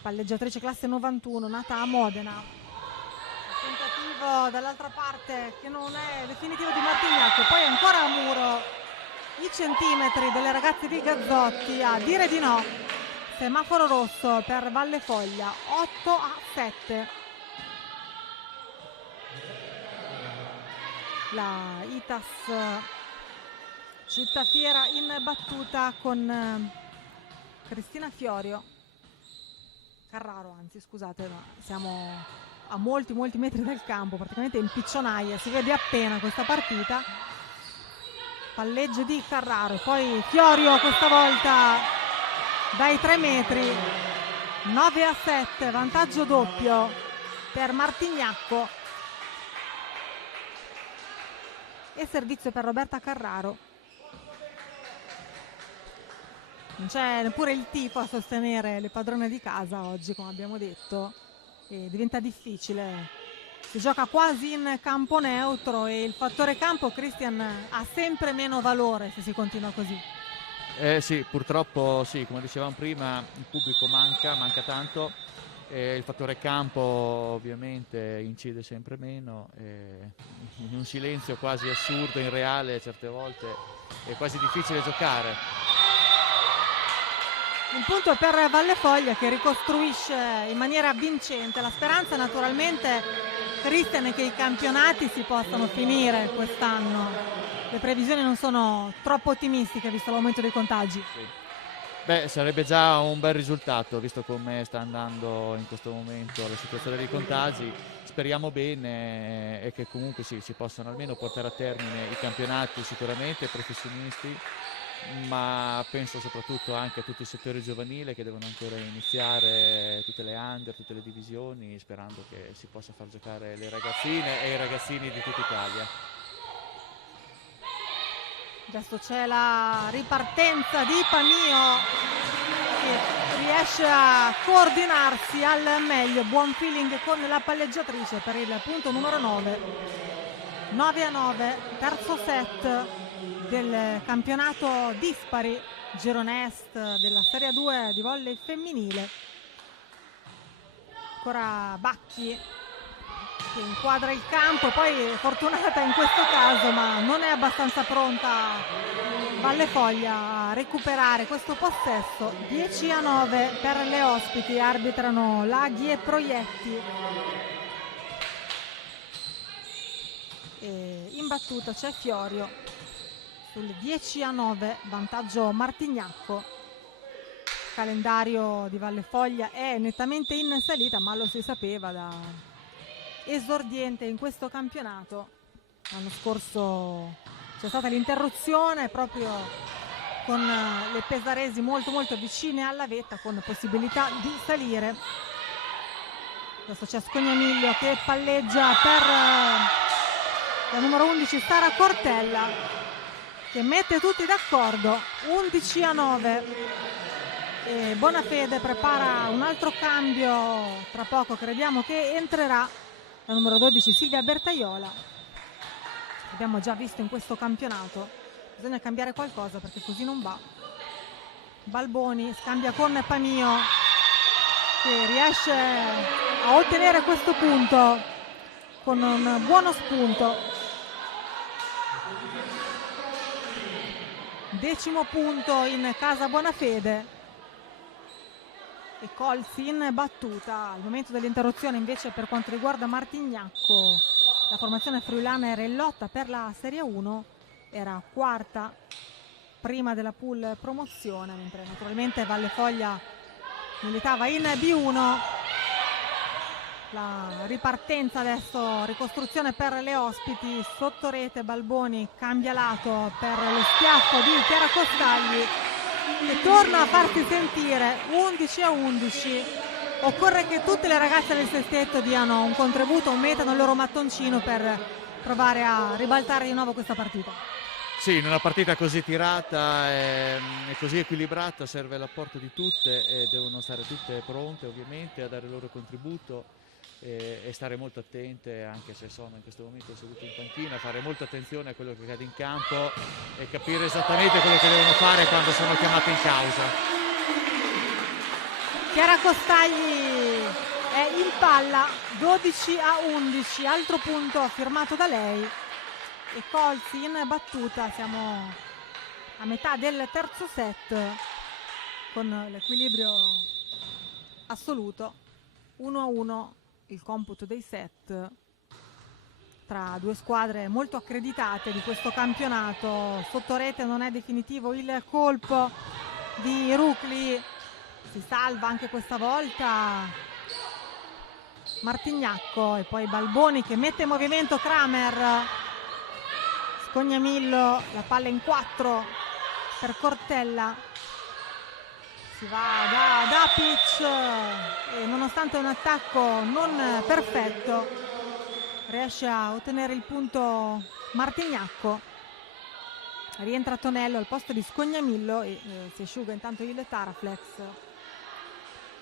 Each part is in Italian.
palleggiatrice classe 91, nata a Modena. Tentativo dall'altra parte che non è definitivo di Martignacco, poi ancora a muro i centimetri delle ragazze di Gazzotti a dire di no. Semaforo rosso per Valle Foglia, 8-7. La Itas Cittafiera in battuta con Cristina Fiorio. Carraro, anzi, scusate, ma siamo a molti metri dal campo, praticamente in piccionaia, si vede appena questa partita. Palleggio di Carraro, poi Fiorio questa volta dai 3 metri, 9-7, vantaggio doppio per Martignacco e servizio per Roberta Carraro. Non c'è neppure il tifo a sostenere le padrone di casa oggi, come abbiamo detto, e diventa difficile. Si gioca quasi in campo neutro e il fattore campo, Christian, ha sempre meno valore se si continua così. Sì, purtroppo sì, come dicevamo prima, il pubblico manca tanto, il fattore campo ovviamente incide sempre meno, in un silenzio quasi assurdo, irreale certe volte, è quasi difficile giocare. Il punto è per Valle Foglia che ricostruisce in maniera vincente. La speranza naturalmente, Christian, è che i campionati si possano finire quest'anno. Le previsioni non sono troppo ottimistiche visto l'aumento dei contagi. Sì. Beh, sarebbe già un bel risultato visto come sta andando in questo momento la situazione dei contagi. Speriamo bene e che comunque sì, si possano almeno portare a termine i campionati sicuramente, professionisti, ma penso soprattutto anche a tutti i settori giovanili che devono ancora iniziare, tutte le under, tutte le divisioni, sperando che si possa far giocare le ragazzine e i ragazzini di tutta Italia. Adesso c'è la ripartenza di Pamio che riesce a coordinarsi al meglio, buon feeling con la palleggiatrice per il punto numero 9. 9-9, terzo set del campionato dispari girone est della Serie 2 di volley femminile. Ancora Bacchi che inquadra il campo, poi fortunata in questo caso, ma non è abbastanza pronta Valle Foglia a recuperare questo possesso. 10-9 per le ospiti, arbitrano Laghi e Proietti. E in battuta c'è Fiorio sul 10-9, vantaggio Martignacco. Il calendario di Valle Foglia è nettamente in salita, ma lo si sapeva da esordiente in questo campionato. L'anno scorso c'è stata l'interruzione proprio con le pesaresi molto vicine alla vetta, con possibilità di salire. Adesso c'è Scognamiglio che palleggia per la numero 11 Sara Cortella, che mette tutti d'accordo. 11-9 e Bonafede prepara un altro cambio tra poco, crediamo che entrerà la numero 12 Silvia Bertaiola. Abbiamo già visto in questo campionato, bisogna cambiare qualcosa perché così non va. Balboni scambia con Pamio che riesce a ottenere questo punto con un buono spunto. 10° punto in casa Bonafede e Colsi in battuta. Al momento dell'interruzione invece per quanto riguarda Martignacco la formazione friulana era in lotta per la Serie 1, era quarta prima della pool promozione, mentre naturalmente Valle Foglia militava in B1. La ripartenza adesso, ricostruzione per le ospiti, sotto rete Balboni cambia lato per lo schiaffo di Chiara Costagli che torna a farsi sentire. 11-11, occorre che tutte le ragazze del sestetto diano un contributo, mettano il loro mattoncino per provare a ribaltare di nuovo questa partita. Sì, in una partita così tirata e così equilibrata serve l'apporto di tutte e devono stare tutte pronte ovviamente a dare il loro contributo e stare molto attente, anche se sono in questo momento sedute in panchina, fare molta attenzione a quello che accade in campo e capire esattamente quello che devono fare quando sono chiamate in causa. Chiara Costagli è in palla, 12-11, altro punto firmato da lei e Colzi in battuta. Siamo a metà del terzo set con l'equilibrio assoluto, 1-1 il computo dei set tra due squadre molto accreditate di questo campionato. Sotto rete non è definitivo il colpo di Rucli, si salva anche questa volta Martignacco e poi Balboni che mette in movimento Kramer. Scognamillo, la palla in 4 per Cortella, si va da pitch e nonostante un attacco non perfetto riesce a ottenere il punto Martignacco. Rientra Tonello al posto di Scognamillo e si asciuga intanto il Taraflex.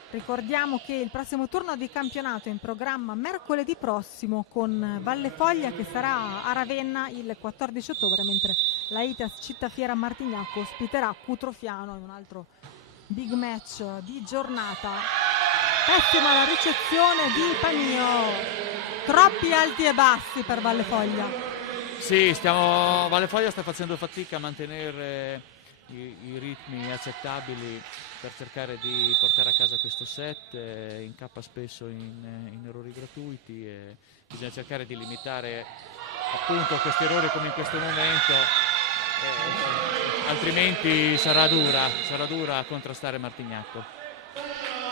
Ricordiamo che il prossimo turno di campionato è in programma mercoledì prossimo con Vallefoglia che sarà a Ravenna il 14 ottobre, mentre la ITAS Cittafiera Martignacco ospiterà Cutrofiano in un altro big match di giornata. Pessima la ricezione di Pagno, troppi alti e bassi per Vallefoglia. Sì, Vallefoglia sta facendo fatica a mantenere i ritmi accettabili per cercare di portare a casa questo set, incappa spesso in errori gratuiti e bisogna cercare di limitare appunto questi errori come in questo momento, altrimenti sarà dura contrastare Martignacco.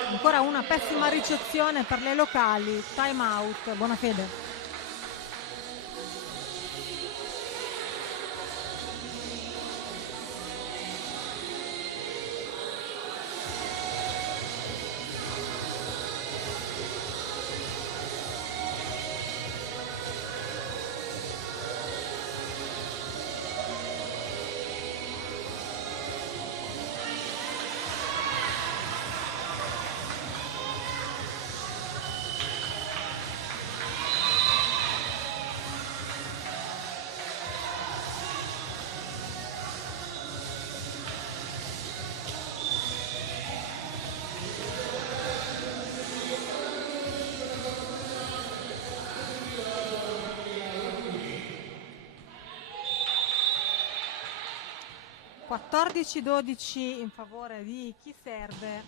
Ancora una pessima ricezione per le locali, time out, Bonafede. (14-12) in favore di chi serve.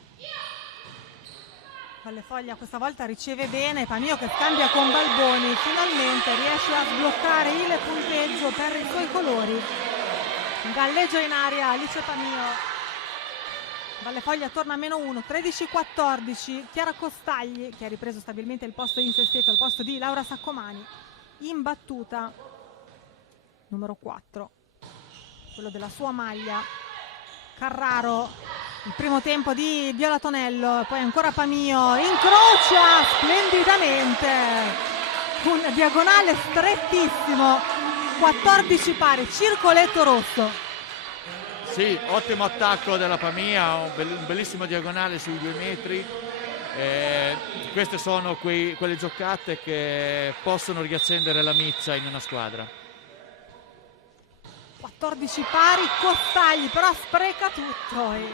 Vallefoglia questa volta riceve bene, Pamio che scambia con Balboni, finalmente riesce a sbloccare il punteggio per i suoi colori. Galleggio in aria Alice Pamio. Vallefoglia torna a -1, 13-14. Chiara Costagli che ha ripreso stabilmente il posto in sesteto al posto di Laura Saccomani, in battuta numero 4, quello della sua maglia. Carraro, il primo tempo di Viola Tonello, poi ancora Pamio, incrocia splendidamente, un diagonale strettissimo, 14 pari, circoletto rosso. Sì, ottimo attacco della Pamia, un bellissimo diagonale sui 2 metri. Queste sono quelle giocate che possono riaccendere la mizza in una squadra. 14 pari, Costagli però spreca tutto e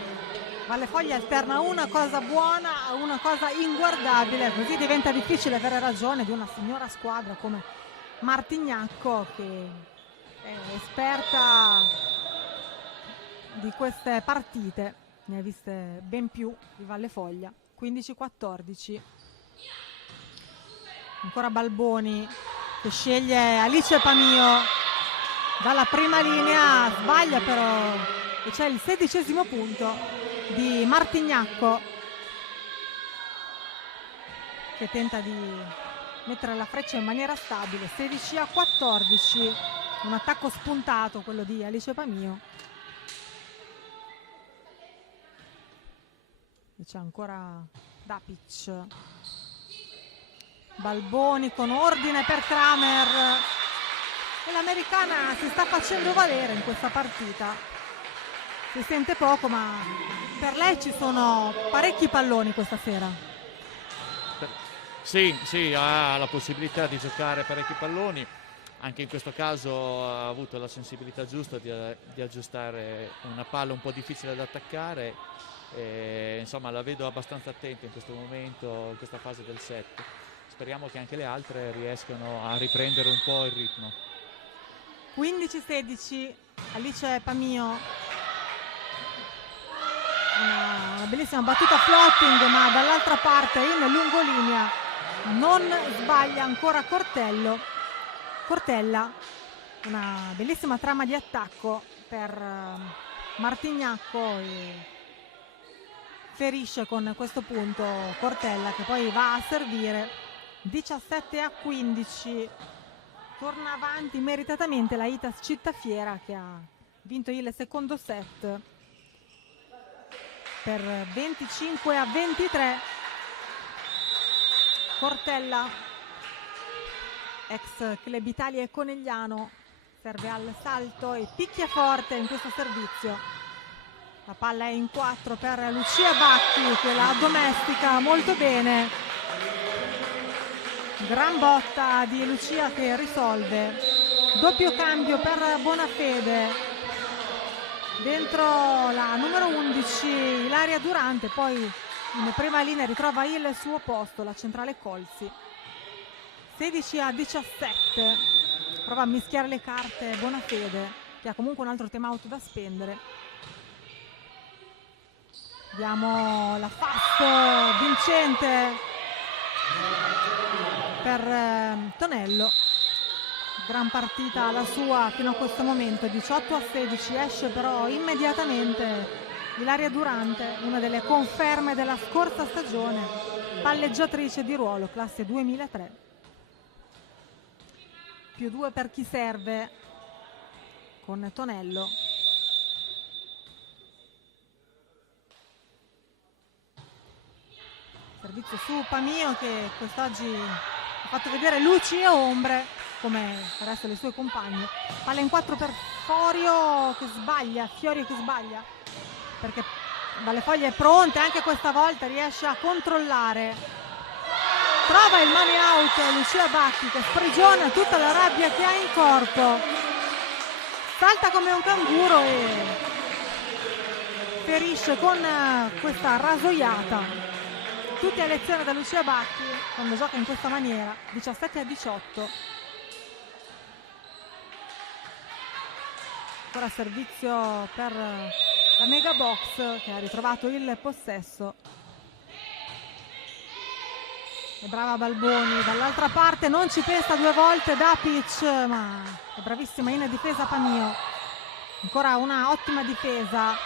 Vallefoglia alterna una cosa buona a una cosa inguardabile, così diventa difficile avere ragione di una signora squadra come Martignacco che è esperta di queste partite, ne ha viste ben più di Vallefoglia. 15-14, ancora Balboni che sceglie Alice Pamio dalla prima linea, sbaglia però e c'è il 16° punto di Martignacco che tenta di mettere la freccia in maniera stabile. 16-14, un attacco spuntato quello di Alice Pamio e c'è ancora Dapic. Balboni con ordine per Kramer e l'americana si sta facendo valere in questa partita. Si sente poco, ma per lei ci sono parecchi palloni questa sera. Sì, ha la possibilità di giocare parecchi palloni. Anche in questo caso ha avuto la sensibilità giusta di aggiustare una palla un po' difficile da attaccare Insomma, la vedo abbastanza attenta in questo momento, in questa fase del set. Speriamo che anche le altre riescano a riprendere un po' il ritmo. 15-16, Alice Pamio, una bellissima battuta floating, ma dall'altra parte in lungolinea non sbaglia ancora Cortella, una bellissima trama di attacco per Martignacco e ferisce con questo punto Cortella, che poi va a servire. 17-15, torna avanti meritatamente la Itas Cittafiera, che ha vinto il secondo set per 25-23. Cortella, ex Club Italia e Conegliano, serve al salto e picchia forte in questo servizio. La palla è in 4 per Lucia Bacchi, che la domestica molto bene. Gran botta di Lucia che risolve. Doppio cambio per Bonafede. Dentro la numero 11 Ilaria Durante, poi in prima linea ritrova il suo posto la centrale Colzi. 16-17, prova a mischiare le carte Bonafede, che ha comunque un altro time out da spendere. Vediamo la fast vincente per Tonello. Gran partita la sua fino a questo momento, 18-16, esce però immediatamente Ilaria Durante, una delle conferme della scorsa stagione, palleggiatrice di ruolo, classe 2003. +2 per chi serve con Tonello. Servizio su Pamio, che quest'oggi ha fatto vedere luci e ombre come il resto delle sue compagne. Palla in 4 per Fiorio che sbaglia, perché dalle foglie pronte anche questa volta riesce a controllare. Trova il money out Lucia Bacchi, che sprigiona tutta la rabbia che ha in corpo, salta come un canguro e ferisce con questa rasoiata. Tutte a lezione da Lucia Bacchi quando gioca in questa maniera. 17-18. Ancora servizio per la Mega Box, che ha ritrovato il possesso. E brava Balboni dall'altra parte, non ci pensa due volte Dapic, ma è bravissima in difesa Pamio. Ancora una ottima difesa.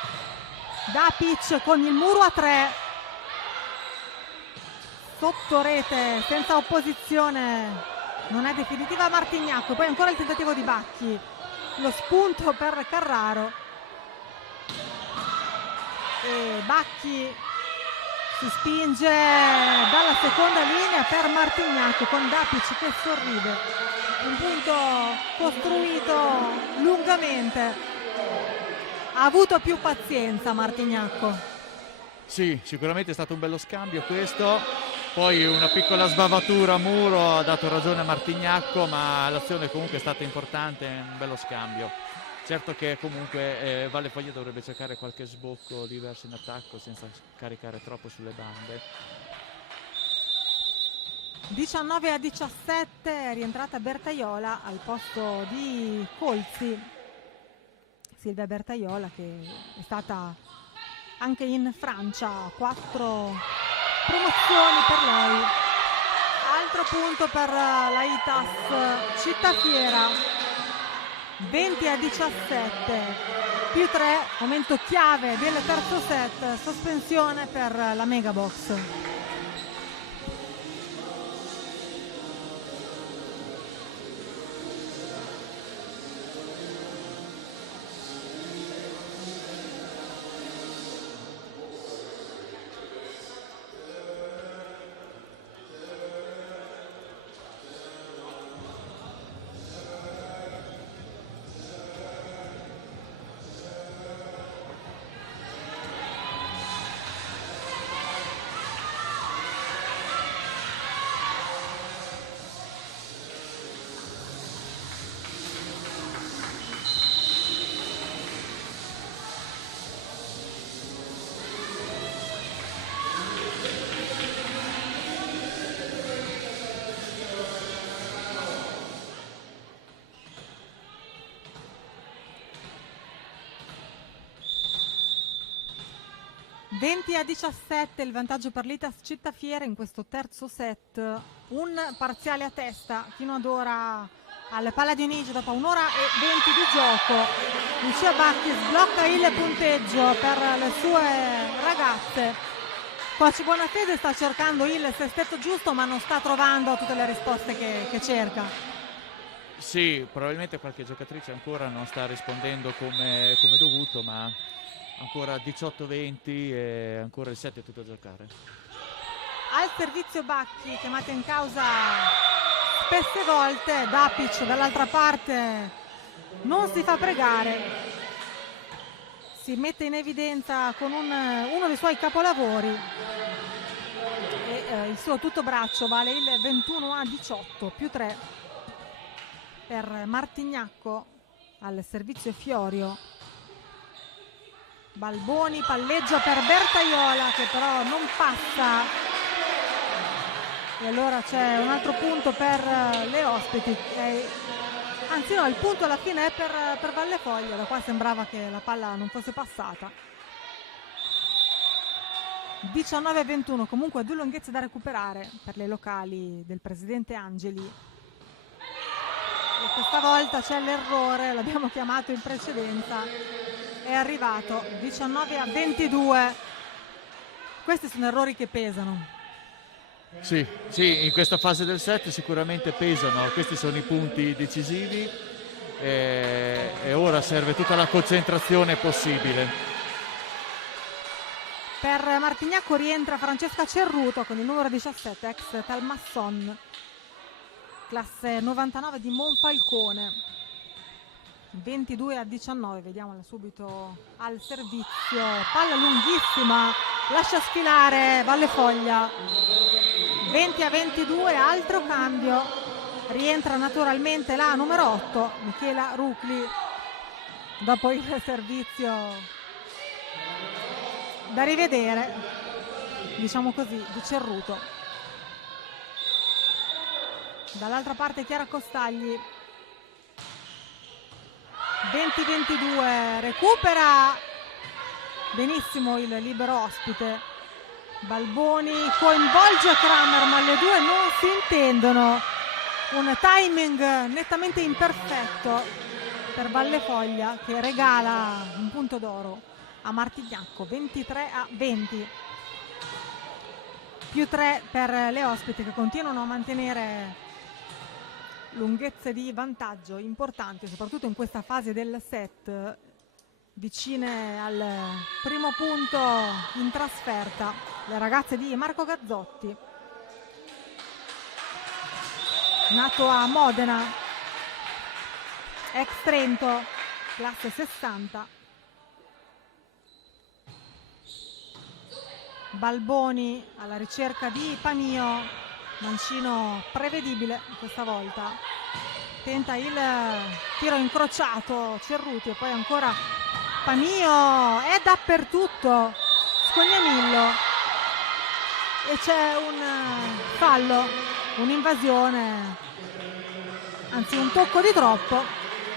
Dapic con il muro a 3. Sotto rete, senza opposizione, non è definitiva Martignacco. Poi ancora il tentativo di Bacchi, lo spunto per Carraro e Bacchi si spinge dalla seconda linea per Martignacco con Dapic che sorride. Un punto costruito lungamente, ha avuto più pazienza Martignacco. Sì, sicuramente è stato un bello scambio questo. Poi una piccola sbavatura a muro ha dato ragione a Martignacco, ma l'azione comunque è stata importante, un bello scambio. Certo che comunque Valle Foglia dovrebbe cercare qualche sbocco diverso in attacco senza caricare troppo sulle bande. 19-17, è rientrata Bertaiola al posto di Colzi. Silvia Bertaiola, che è stata anche in Francia, 4 promozioni per lei. Altro punto per la Itas Cittafiera. 20-17, +3, momento chiave del terzo set, sospensione per la Mega Box. 20-17 il vantaggio per l'Itas Cittafiere in questo terzo set, un parziale a testa fino ad ora alle Palla Dionigi dopo 1 ora e 20 di gioco. Lucia Bacchi sblocca il punteggio per le sue ragazze. Coach Bonafede sta cercando il sestetto giusto ma non sta trovando tutte le risposte che cerca. Sì, probabilmente qualche giocatrice ancora non sta rispondendo come dovuto, ma ancora 18-20 e ancora il set è tutto a giocare. Al servizio Bacchi, chiamata in causa spesse volte. Dapic dall'altra parte non si fa pregare, si mette in evidenza con uno dei suoi capolavori e il suo tutto braccio vale il 21-18 più 3 per Martignacco. Al servizio Fiorio, Balboni palleggia per Bertaiola che però non passa e allora c'è un altro punto per le ospiti, anzi no, il punto alla fine è per Valle Foglia. Da qua sembrava che la palla non fosse passata. 19-21, comunque 2 lunghezze da recuperare per le locali del presidente Angeli e questa volta c'è l'errore, l'abbiamo chiamato in precedenza, è arrivato 19-22. Questi sono errori che pesano. Sì, in questa fase del set sicuramente pesano, questi sono i punti decisivi e ora serve tutta la concentrazione possibile. Per Martignacco rientra Francesca Cerruto con il numero 17, ex Talmasson, classe 99 di Monfalcone. 22-19, vediamola subito al servizio, palla lunghissima, lascia sfilare Valle Foglia. 20-22, altro cambio, rientra naturalmente la numero 8 Michela Rucli dopo il servizio da rivedere, diciamo così, di Cerruto. Dall'altra parte Chiara Costagli. 20-22, recupera benissimo il libero ospite. Balboni coinvolge Kramer ma le due non si intendono, un timing nettamente imperfetto per Valle Foglia che regala un punto d'oro a Martignacco. 23-20, più 3 per le ospiti che continuano a mantenere lunghezze di vantaggio importanti, soprattutto in questa fase del set, vicine al primo punto in trasferta, le ragazze di Marco Gazzotti, nato a Modena, ex Trento, classe 60. Balboni alla ricerca di Panio, mancino prevedibile questa volta, tenta il tiro incrociato Cerruti e poi ancora Panio, è dappertutto Scognamillo e c'è un fallo, un'invasione, anzi un tocco di troppo.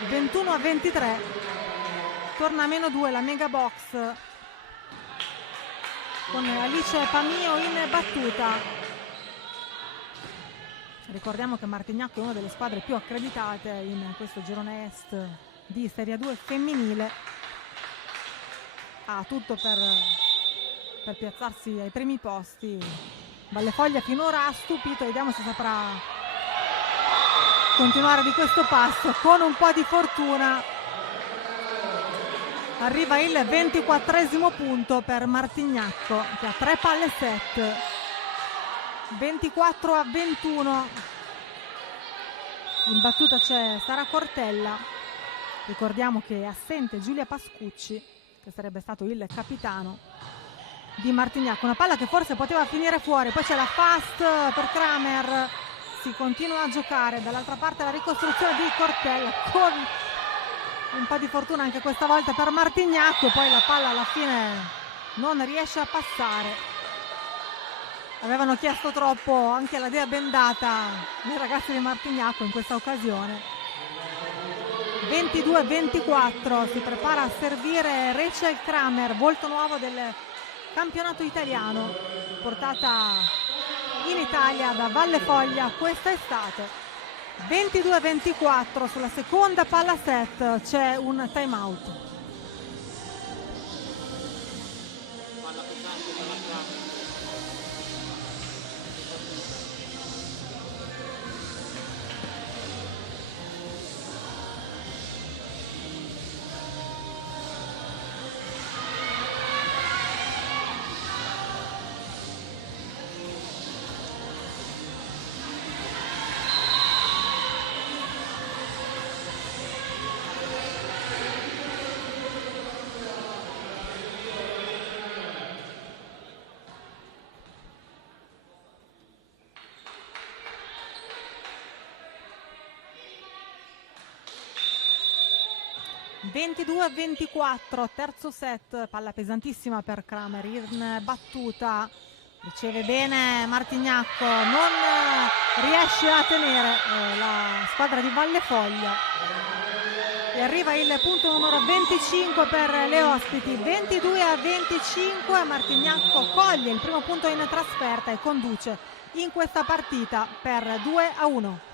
21-23, torna a -2 la mega box con Alice Panio in battuta. Ricordiamo che Martignacco è una delle squadre più accreditate in questo girone est di Serie 2 femminile, ha tutto per piazzarsi ai primi posti. Valle Foglia finora ha stupito, vediamo se saprà continuare di questo passo. Con un po' di fortuna arriva il 24esimo punto per Martignacco che ha 3 palle set. 24-21, in battuta c'è Sara Cortella, ricordiamo che è assente Giulia Pascucci che sarebbe stato il capitano di Martignacco. Una palla che forse poteva finire fuori, poi c'è la fast per Kramer, si continua a giocare. Dall'altra parte la ricostruzione di Cortella con un po' di fortuna anche questa volta per Martignacco, poi la palla alla fine non riesce a passare. Avevano chiesto troppo anche alla dea bendata i ragazzi di Martignacco in questa occasione. 22-24, si prepara a servire Rachel Kramer, volto nuovo del campionato italiano portata in Italia da Valle Foglia questa estate. 22-24 sulla seconda palla set, c'è un time out. (22-24), terzo set, palla pesantissima per Kramer in battuta, riceve bene Martignacco, non riesce a tenere la squadra di Valle Foglia e arriva il punto numero 25 per le ospiti. 22-25, Martignacco coglie il primo punto in trasferta e conduce in questa partita per 2-1.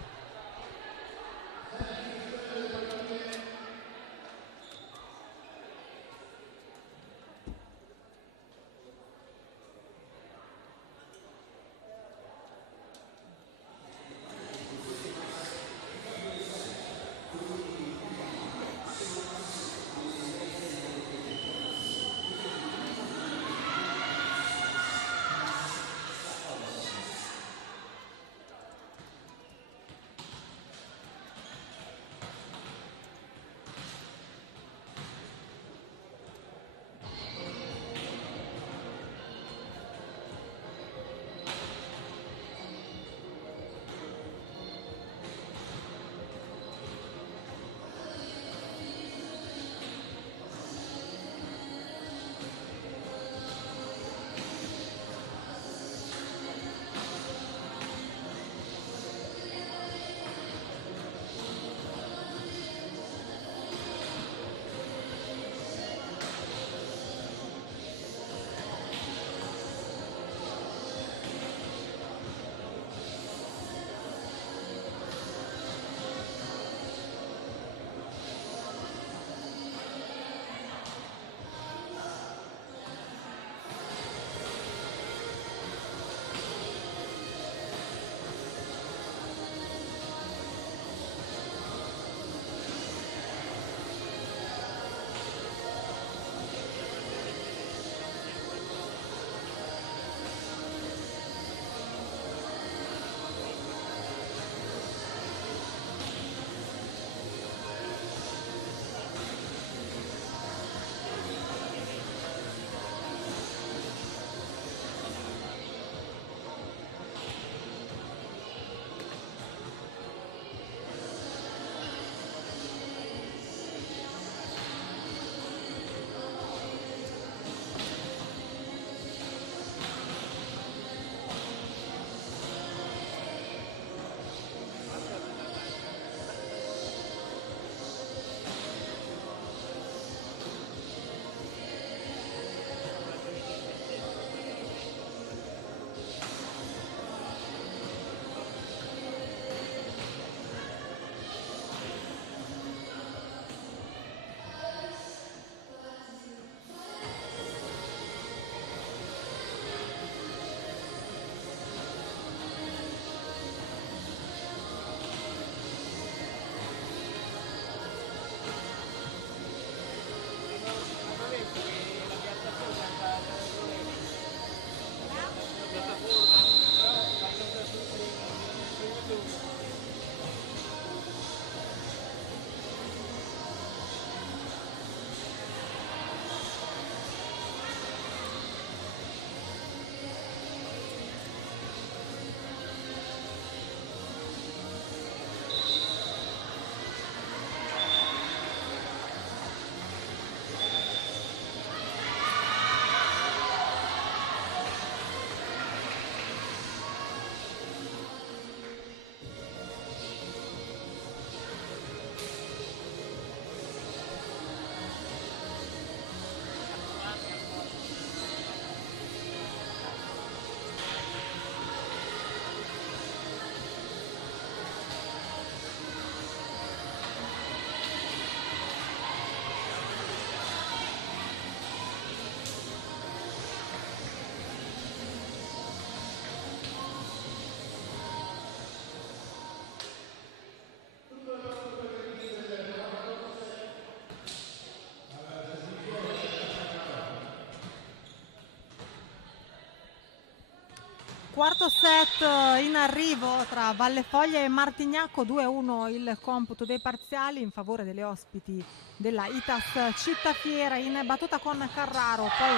Quarto set in arrivo tra Vallefoglia e Martignacco, 2-1 il computo dei parziali in favore delle ospiti della Itas Cittafiera, in battuta con Carraro, poi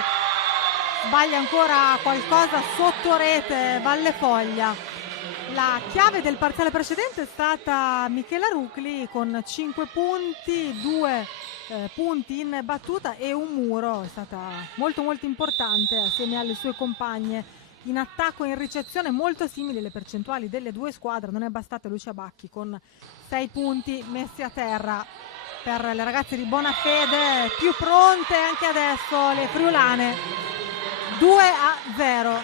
sbaglia ancora qualcosa sotto rete Vallefoglia. La chiave del parziale precedente è stata Michela Rucli con 5 punti, 2 punti in battuta e un muro, è stata molto importante assieme alle sue compagne. In attacco e in ricezione molto simili le percentuali delle due squadre, non è bastata Lucia Bacchi con 6 punti messi a terra per le ragazze di Bonafede, più pronte anche adesso le friulane. 2-0.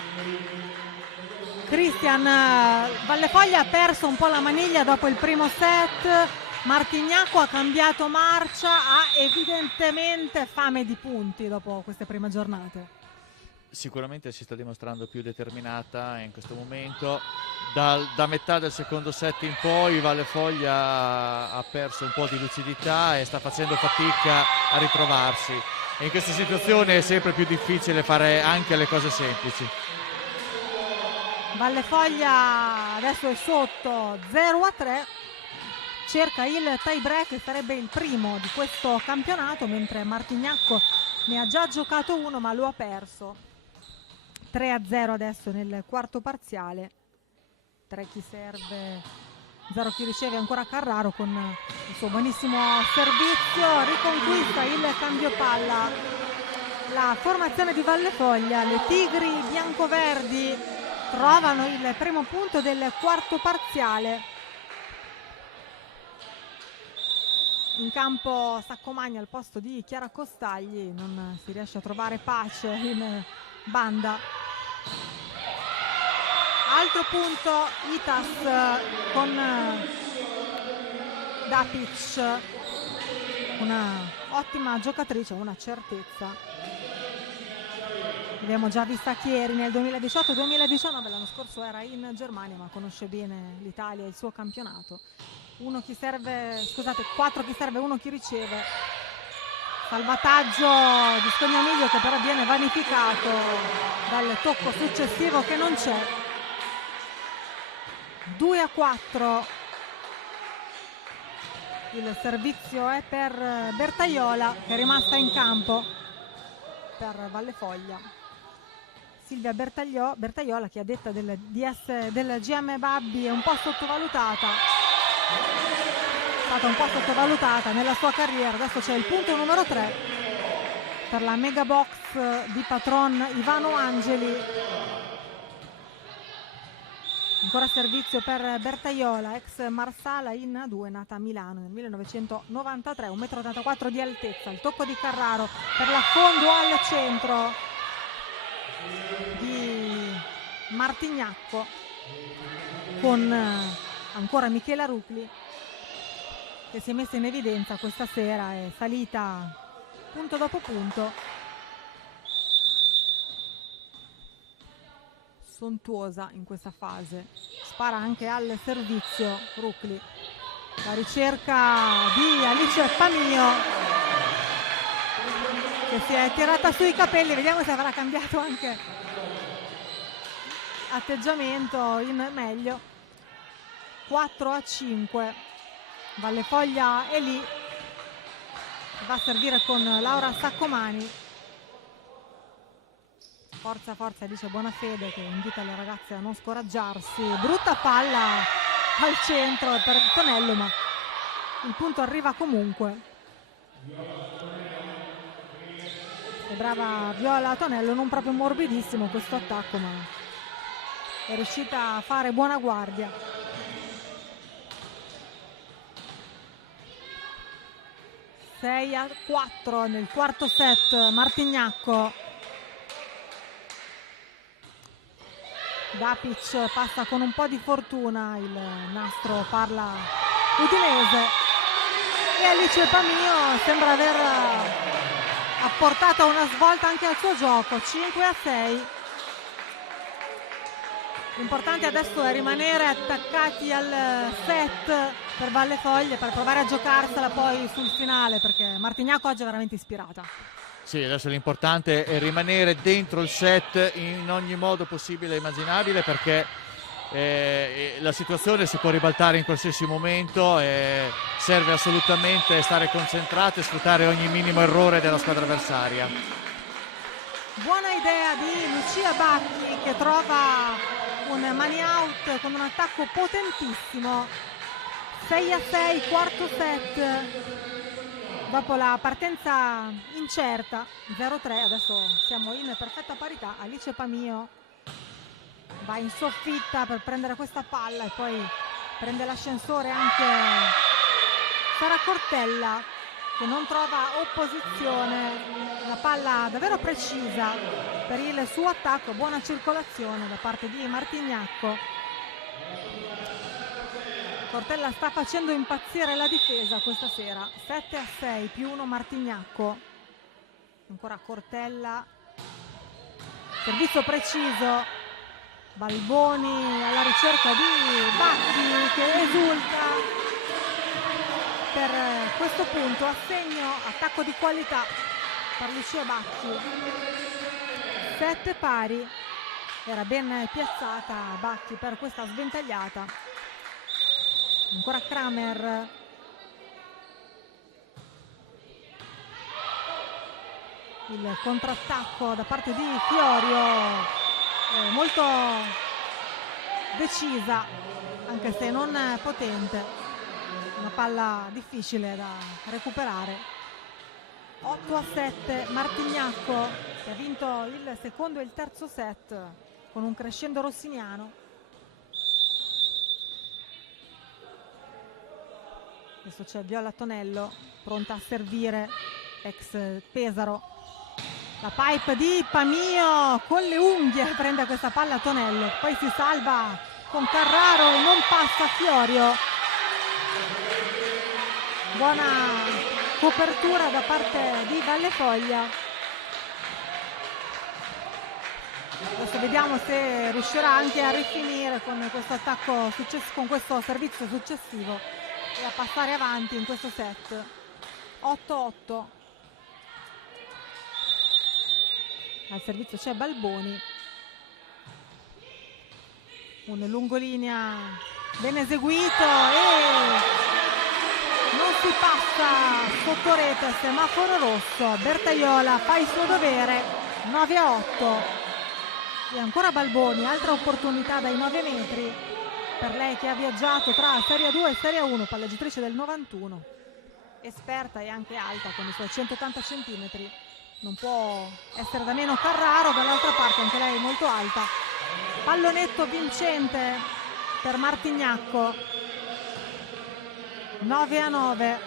Cristian, Vallefoglia ha perso un po' la maniglia dopo il primo set, Martignacco ha cambiato marcia, ha evidentemente fame di punti dopo queste prime giornate. Sicuramente si sta dimostrando più determinata in questo momento. Da metà del secondo set in poi Vallefoglia ha perso un po' di lucidità e sta facendo fatica a ritrovarsi. E in questa situazione è sempre più difficile fare anche le cose semplici. Vallefoglia adesso è sotto 0-3, cerca il tie break che sarebbe il primo di questo campionato, mentre Martignacco ne ha già giocato uno ma lo ha perso. 3-0 adesso nel quarto parziale, 3 chi serve, 0 chi riceve, ancora Carraro con il suo buonissimo servizio, riconquista il cambio palla la formazione di Vallefoglia. Le Tigri biancoverdi trovano il primo punto del quarto parziale. In campo Saccomagni al posto di Chiara Costagli, non si riesce a trovare pace in banda. Altro punto Itas con Dapic, una ottima giocatrice, una certezza. L'abbiamo già vista Chieri nel 2018-2019, l'anno scorso era in Germania ma conosce bene l'Italia e il suo campionato. 4 chi serve, 1 chi riceve. Salvataggio di Scognamiglio che però viene vanificato dal tocco successivo che non c'è. 2-4. Il servizio è per Bertaiola che è rimasta in campo per Vallefoglia. Silvia Bertaiola, che a detta del GM Babbi è un po' sottovalutata, è stata un po' sottovalutata nella sua carriera. Adesso c'è il punto numero 3 per la mega box di patron Ivano Angeli. Ancora servizio per Bertaiola, ex Marsala in A2, nata a Milano nel 1993, 1,84 m di altezza. Il tocco di Carraro per l'affondo al centro di Martignacco con ancora Michela Rucli che si è messa in evidenza questa sera, è salita punto dopo punto. Sontuosa in questa fase, spara anche al servizio Rucli, la ricerca di Alice Pamio che si è tirata sui capelli, vediamo se avrà cambiato anche atteggiamento in meglio. 4-5, Vallefoglia è lì, va a servire con Laura Saccomani. Forza, dice Bonafede, che invita le ragazze a non scoraggiarsi. Brutta palla al centro per Tonello, ma il punto arriva comunque. È brava Viola Tonello, non proprio morbidissimo questo attacco, ma è riuscita a fare buona guardia. Sei a 4 nel quarto set, Martignacco. Dapic passa con un po' di fortuna, il nastro parla udinese e Alice Pamio sembra aver apportato una svolta anche al suo gioco. 5-6. L'importante adesso è rimanere attaccati al set per Vallefoglia, per provare a giocarsela poi sul finale, perché Martignacco oggi è veramente ispirata. Sì, adesso l'importante è rimanere dentro il set in ogni modo possibile e immaginabile, perché la situazione si può ribaltare in qualsiasi momento e serve assolutamente stare concentrati e sfruttare ogni minimo errore della squadra avversaria. Buona idea di Lucia Bacchi, che trova un money out con un attacco potentissimo. 6-6, quarto set. Dopo la partenza incerta, 0-3, adesso siamo in perfetta parità. Alice Pamio va in soffitta per prendere questa palla e poi prende l'ascensore anche Sara Cortella, che non trova opposizione. La palla davvero precisa per il suo attacco, buona circolazione da parte di Martignacco. Cortella sta facendo impazzire la difesa questa sera. 7-6 più 1 Martignacco. Ancora Cortella. Servizio preciso. Balboni alla ricerca di Bacchi, che esulta per questo punto. Assegno, attacco di qualità per Lucia Bacchi. 7 pari. Era ben piazzata Bacchi per questa sventagliata. Ancora Kramer. Il contrattacco da parte di Fiorio, molto decisa, anche se non potente. Una palla difficile da recuperare. 8-7 Martignacco, che ha vinto il secondo e il terzo set con un crescendo rossiniano. Adesso c'è Viola Tonello pronta a servire, ex Pesaro. La pipe di Pamio con le unghie prende questa palla Tonello, poi si salva con Carraro e non passa Fiorio. Buona copertura da parte di Vallefoglia. Adesso vediamo se riuscirà anche a rifinire con questo attacco con questo servizio successivo e a passare avanti in questo set. 8-8. Al servizio c'è Balboni. Un lungolinea ben eseguito e non si passa sotto rete, semaforo rosso. Bertaiola fa il suo dovere. 9-8. E ancora Balboni, altra opportunità dai 9 metri per lei, che ha viaggiato tra Serie 2 e Serie 1, palleggiatrice del 91, esperta e anche alta con i suoi 180 centimetri. Non può essere da meno Carraro, dall'altra parte anche lei molto alta. Pallonetto vincente per Martignacco. 9-9.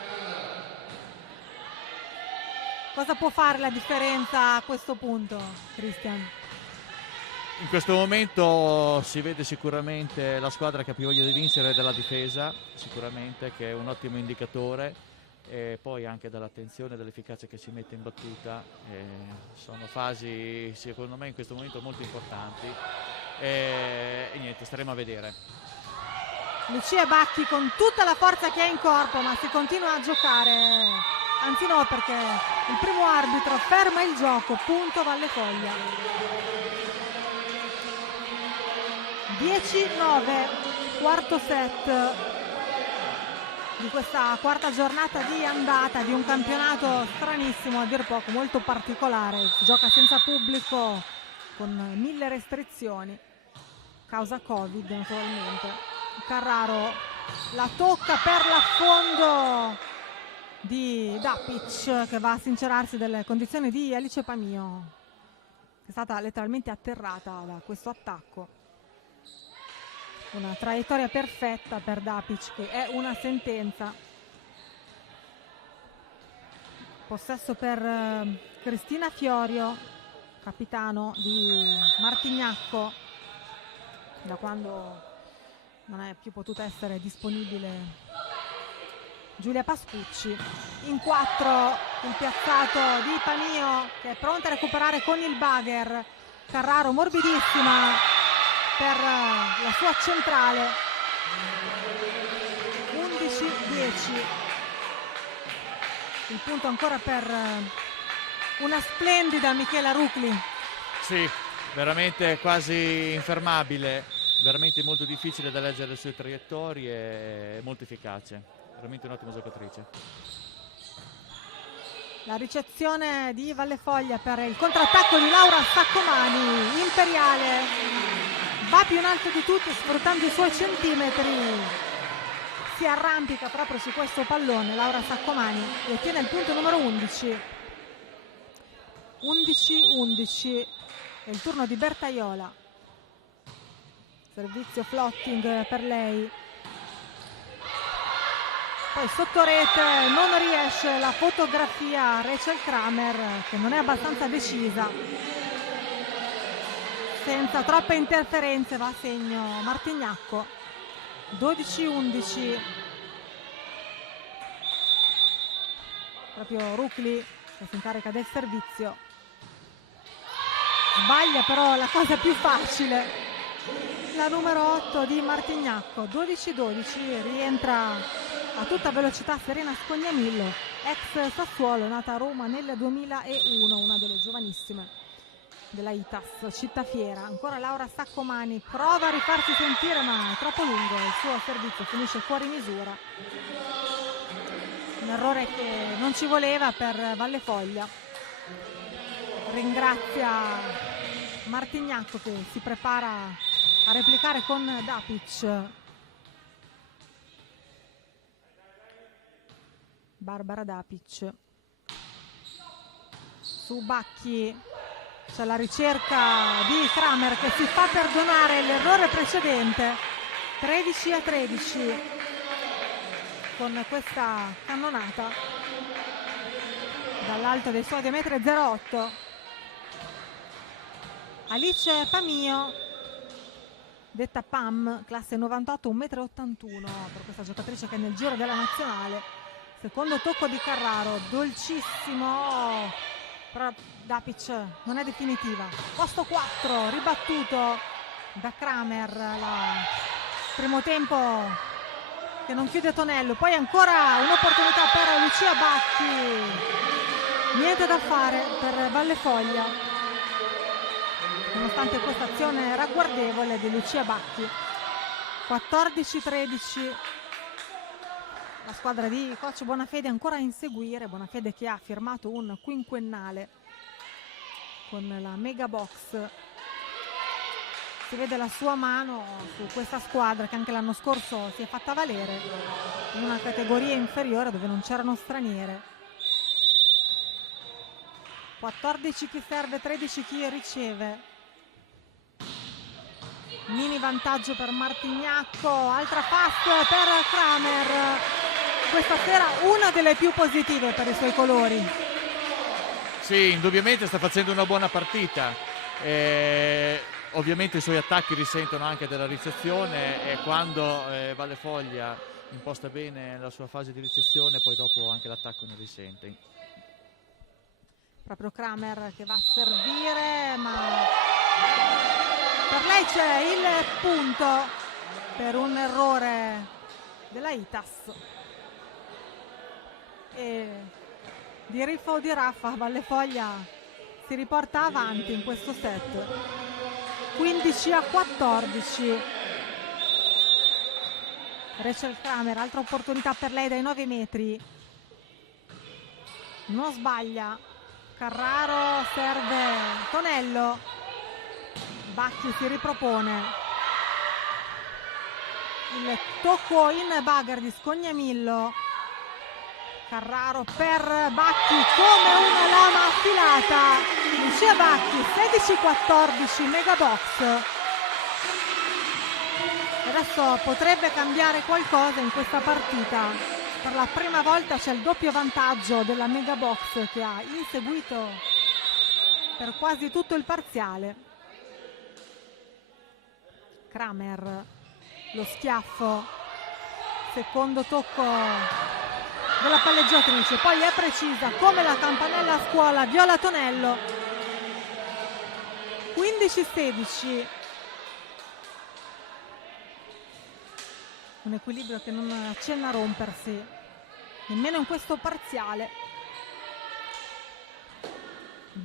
Cosa può fare la differenza a questo punto, Cristian? In questo momento si vede sicuramente la squadra che ha più voglia di vincere della difesa, sicuramente, che è un ottimo indicatore, e poi anche dall'attenzione e dall'efficacia che si mette in battuta. Sono fasi secondo me in questo momento molto importanti e niente, staremo a vedere. Lucia Bacchi con tutta la forza che ha in corpo, ma si continua a giocare, anzi no, perché il primo arbitro ferma il gioco. Punto Vallefoglia. 10-9, quarto set di questa quarta giornata di andata di un campionato stranissimo, a dir poco, molto particolare. Si gioca senza pubblico, con 1000 restrizioni, causa Covid naturalmente. Carraro la tocca per l'affondo di Dapic, che va a sincerarsi delle condizioni di Alice Pamio, che è stata letteralmente atterrata da questo attacco. Una traiettoria perfetta per Dapic, che è una sentenza. Possesso per Cristina Fiorio, capitano di Martignacco, da quando non è più potuta essere disponibile Giulia Pascucci. In 4 il piazzato di Pamio, che è pronta a recuperare con il bagger. Carraro morbidissima per la sua centrale. 11-10. Il punto ancora per Una splendida Michela Rucli. Sì, veramente quasi infermabile, veramente molto difficile da leggere le sue traiettorie, molto efficace, veramente un'ottima giocatrice. La ricezione di Vallefoglia per il contrattacco di Laura Saccomani. Imperiale va più in alto di tutti, sfruttando i suoi centimetri. Si arrampica proprio su questo pallone Laura Saccomani e ottiene il punto numero 11. 11-11. È il turno di Bertaiola. Servizio floating per lei. Poi sotto rete non riesce la fotografia Rachel Kramer, che non è abbastanza decisa. Senza troppe interferenze va a segno Martignacco. 12-11. Proprio Rucli che si incarica del servizio. Sbaglia però la cosa più facile, la numero 8 di Martignacco. 12-12, rientra a tutta velocità Serena Scognamillo, ex Sassuolo, nata a Roma nel 2001, una delle giovanissime della ITAS Cittafiera. Ancora Laura Saccomani, prova a rifarsi sentire ma è troppo lungo, il suo servizio finisce fuori misura. Un errore che non ci voleva per Vallefoglia. Ringrazia Martignacco che si prepara a replicare con Dapic. Barbara Dapic. Su Bacchi c'è la ricerca di Kramer che si fa perdonare l'errore precedente. 13-13 con questa cannonata dall'alto dei suoi diametri 0,8. Alice Pamio, detta Pam, classe 98, 1,81 m per questa giocatrice che è nel giro della nazionale. Secondo tocco di Carraro, dolcissimo, però Dapic non è definitiva. Posto 4, ribattuto da Kramer, primo tempo che non chiude Tonello. Poi ancora un'opportunità per Lucia Bacchi, niente da fare per Vallefoglia, nonostante questa azione ragguardevole di Lucia Bacchi. 14-13. La squadra di coach Bonafede ancora a inseguire. Bonafede che ha firmato un quinquennale con la Mega Box. Si vede la sua mano su questa squadra che anche l'anno scorso si è fatta valere in una categoria inferiore dove non c'erano straniere. 14 chi serve, 13 chi riceve. Mini vantaggio per Martignacco, altra pass per Kramer. Questa sera una delle più positive per i suoi colori. Sì, indubbiamente sta facendo una buona partita. Ovviamente i suoi attacchi risentono anche della ricezione e quando Vallefoglia imposta bene la sua fase di ricezione, poi dopo anche l'attacco ne risente. Proprio Kramer che va a servire, ma per lei c'è il punto per un errore della ITAS. E di riffa o di raffa Vallefoglia si riporta avanti in questo set. 15-14. Rachel Kramer, altra opportunità per lei dai 9 metri. Non sbaglia. Carraro serve Tonello. Bacchi si ripropone. Il tocco in bugger di Scognamillo. Carraro per Bacchi come una lama affilata. Lucia Bacchi, 16-14, Mega Box. Adesso potrebbe cambiare qualcosa in questa partita. Per la prima volta c'è il doppio vantaggio della Mega Box che ha inseguito per quasi tutto il parziale. Kramer, lo schiaffo, secondo tocco della palleggiatrice, poi è precisa come la campanella a scuola Viola Tonello. 15-16. Un equilibrio che non accenna a rompersi nemmeno in questo parziale.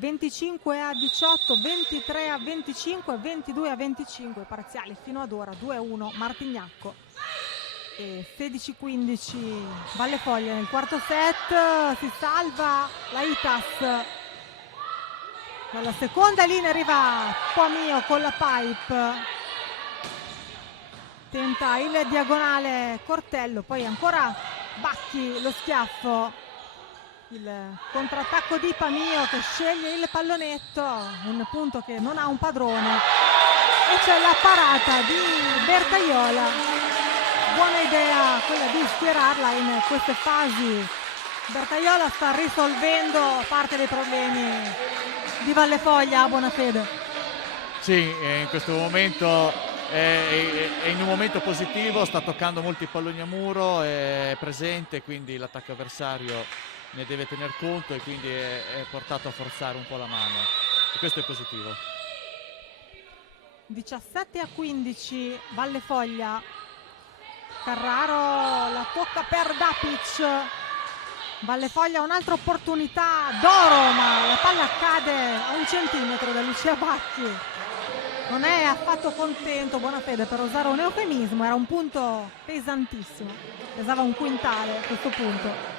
25-18, 23-25, 22-25 parziali fino ad ora, 2-1 Martignacco e 16-15 Valle Foglia. Nel quarto set si salva la Itas, dalla seconda linea arriva Pomio con la pipe, tenta il diagonale Cortello, poi ancora Bacchi, lo schiaffo, il contrattacco di Pamio che sceglie il pallonetto, un punto che non ha un padrone, e c'è la parata di Bertaiola. Buona idea quella di schierarla in queste fasi. Bertaiola sta risolvendo parte dei problemi di Valle Foglia a buona fede. Sì, in questo momento è in un momento positivo, sta toccando molti palloni a muro, è presente, quindi l'attacco avversario ne deve tener conto e quindi è portato a forzare un po' la mano, e questo è positivo. 17-15 Valle Foglia. Carraro la tocca per Dapic. Valle Foglia un'altra opportunità d'oro, ma la palla cade a 1 centimetro da Lucia Bacchi. Non è affatto contento, buona fede per usare un eufemismo, era un punto pesantissimo, pesava un quintale a questo punto.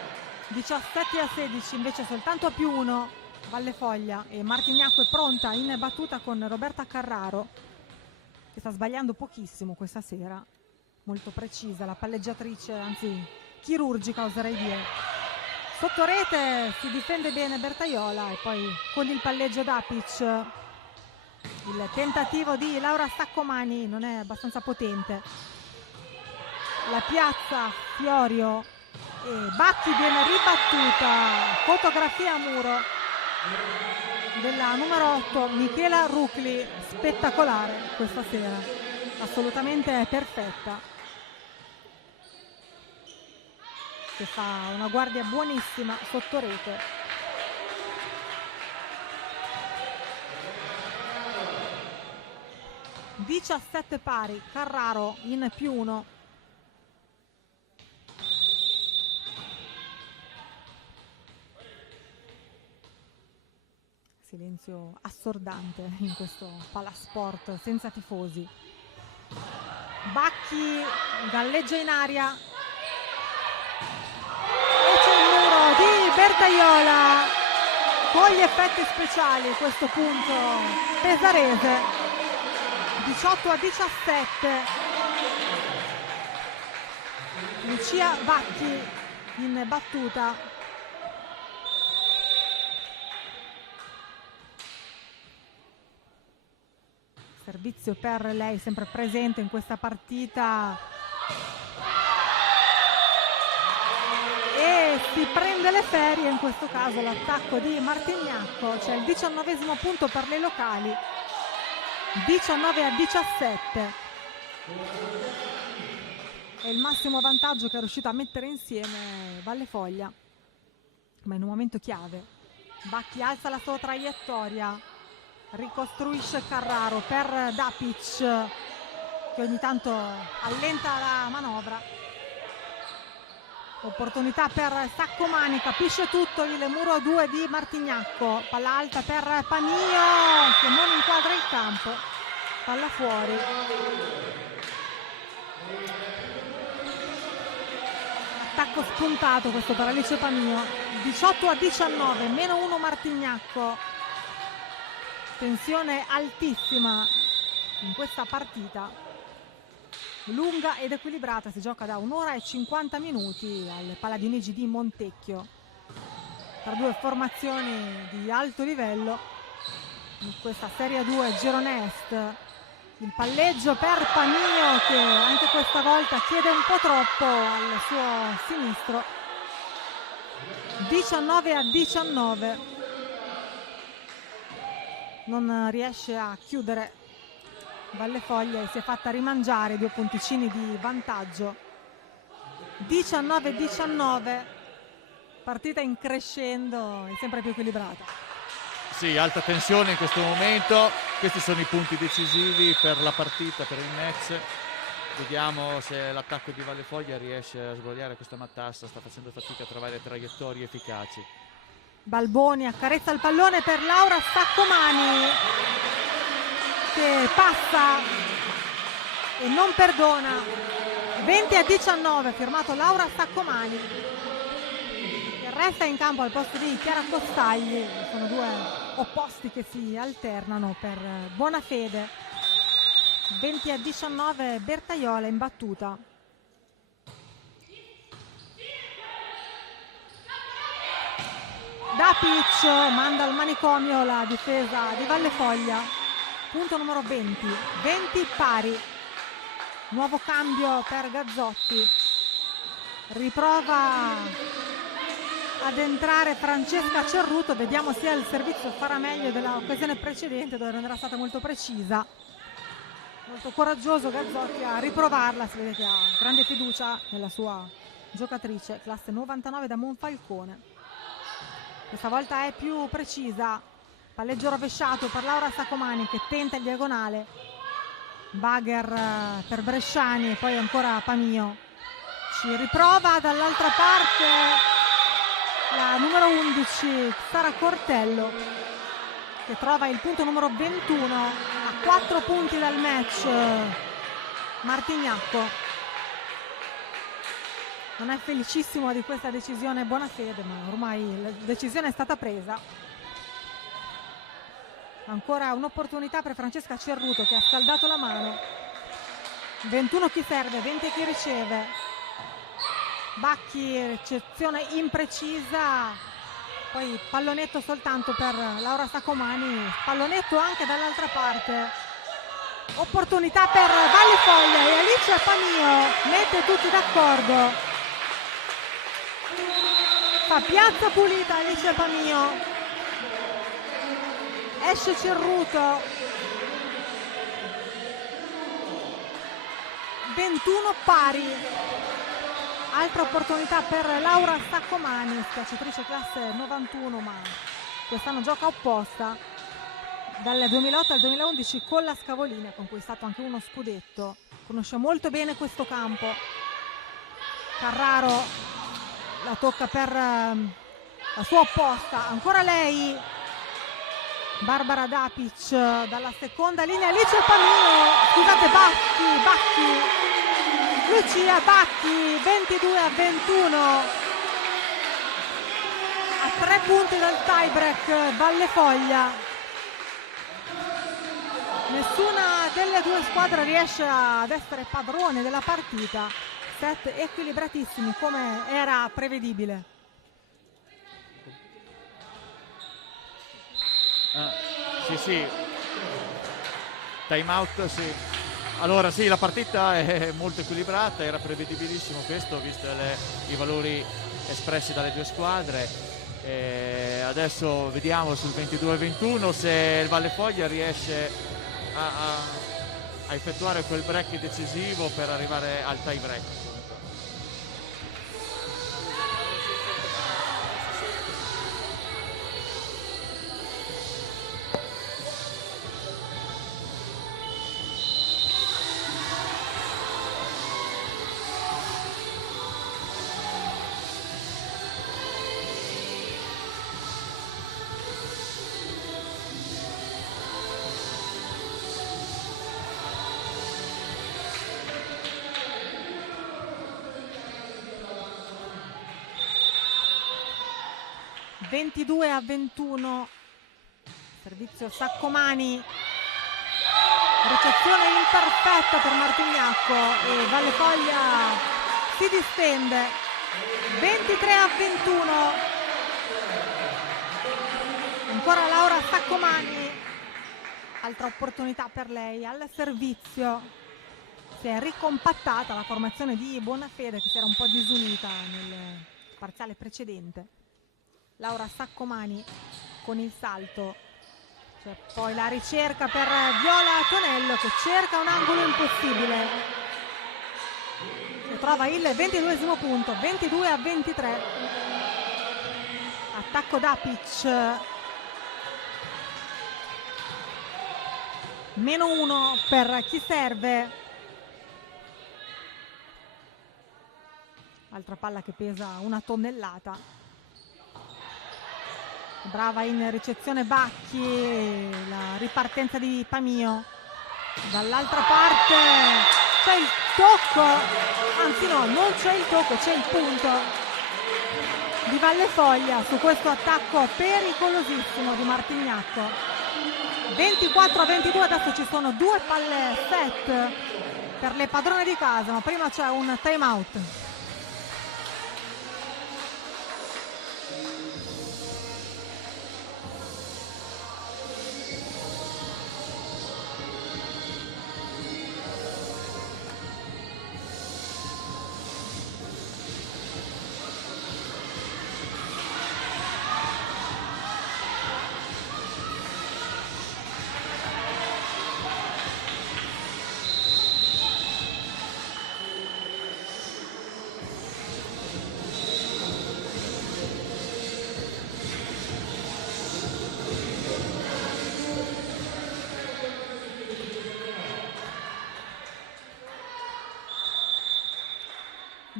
17-16 invece soltanto a +1 Valle Foglia, e Martignacco è pronta in battuta con Roberta Carraro, che sta sbagliando pochissimo questa sera, molto precisa la palleggiatrice, anzi chirurgica oserei dire. Sotto rete si difende bene Bertaiola e poi con il palleggio Dapic il tentativo di Laura Staccomani non è abbastanza potente. La piazza Fiorio e Bacchi viene ribattuta, fotografia a muro della numero 8 Michela Rucli, spettacolare questa sera, assolutamente perfetta, che fa una guardia buonissima sotto rete. (17 pari), Carraro in +1. Silenzio assordante in questo palasport senza tifosi. Bacchi galleggia in aria e c'è il muro di Bertaiola con gli effetti speciali. A questo punto pesarese, 18-17 Lucia Bacchi in battuta. Servizio per lei, sempre presente in questa partita, e si prende le ferie in questo caso l'attacco di Martignacco. C'è il 19° punto per le locali, 19-17 è il massimo vantaggio che è riuscito a mettere insieme Valle Foglia, ma in un momento chiave. Bacchi alza la sua traiettoria, ricostruisce Carraro per Dapic, che ogni tanto allenta la manovra. Opportunità per Staccomani, capisce tutto il muro 2 di Martignacco, palla alta per Panio che non inquadra il campo, palla fuori. Attacco spuntato questo per Alice Panio. 18-19, -1 Martignacco. Tensione altissima in questa partita, lunga ed equilibrata, si gioca da 1 ora e 50 minuti al Paladinigi di Montecchio, tra due formazioni di alto livello in questa Serie 2 Girone Est. Il palleggio per Panio, che anche questa volta chiede un po' troppo al suo sinistro. 19-19, non riesce a chiudere Valle Foglia e si è fatta rimangiare 2 punticini di vantaggio. 19-19, partita in crescendo e sempre più equilibrata. Sì, alta tensione in questo momento, questi sono i punti decisivi per la partita, per il match. Vediamo se l'attacco di Valle Foglia riesce a svogliare questa matassa, sta facendo fatica a trovare traiettorie efficaci. Balboni accarezza il pallone per Laura Saccomani, che passa e non perdona. 20-19, firmato Laura Saccomani, che resta in campo al posto di Chiara Costagli. Sono due opposti che si alternano per Bonafede. 20-19, Bertaiola in battuta. Dapic manda al manicomio la difesa di Vallefoglia. Punto numero 20 pari. Nuovo cambio per Gazzotti. Riprova ad entrare Francesca Cerruto. Vediamo se il servizio farà meglio dell'occasione precedente, dove non era stata molto precisa. Molto coraggioso Gazzotti a riprovarla, si vede che ha grande fiducia nella sua giocatrice, classe 99 da Monfalcone. Questa volta è più precisa. Palleggio rovesciato per Laura Saccomani, che tenta il diagonale. Bagher per Bresciani e poi ancora Pamio. Ci riprova dall'altra parte la numero 11 Sara Cortello, che trova il punto numero 21 a 4 punti dal match. Martignacco non è felicissimo di questa decisione Bonafede, ma ormai la decisione è stata presa. Ancora un'opportunità per Francesca Cerruto, che ha scaldato la mano. 21 chi serve, 20 chi riceve. Bacchi, ricezione imprecisa, poi pallonetto soltanto per Laura Saccomani, pallonetto anche dall'altra parte. Opportunità per Vallefoglia e Alicia Pamio mette tutti d'accordo. Fa piazza pulita Alicia Pamio, esce Cerruto. 21 pari. Altra opportunità per Laura Saccomani, calciatrice classe 91, ma quest'anno gioca opposta. Dal 2008 al 2011 con la Scavolini ha conquistato anche uno scudetto. Conosce molto bene questo campo. Carraro la tocca per la sua opposta. Ancora lei, Barbara Dapic dalla seconda linea. Alice Pamio, scusate, Bacchi. Lucia Bacchi, 22-21, a 3 punti dal tie-break Vallefoglia. Nessuna delle due squadre riesce ad essere padrone della partita. Set equilibratissimi, come era prevedibile. Sì. Time out, sì. Allora sì, la partita è molto equilibrata, era prevedibilissimo questo, visto i valori espressi dalle due squadre. Adesso vediamo sul 22-21 se il Vallefoglia riesce a effettuare quel break decisivo per arrivare al tie break. 22-21, servizio Saccomani, ricezione imperfetta per Martignacco e Vallefoglia si distende. 23-21, ancora Laura Saccomani, altra opportunità per lei al servizio. Si è ricompattata la formazione di Bonafede, che si era un po' disunita nel parziale precedente. Laura Saccomani con il salto, c'è poi la ricerca per Viola Tonello, che cerca un angolo impossibile, che trova il 22esimo punto. 22-23, attacco Dapic, -1 per chi serve. Altra palla che pesa 1 tonnellata. brava in ricezione Bacchi, la ripartenza di Pamio. Dall'altra parte c'è il tocco, anzi no, non c'è il tocco, c'è il punto di Vallefoglia su questo attacco pericolosissimo di Martignacco. 24-22, adesso ci sono 2 palle set per le padrone di casa, ma prima c'è un time out.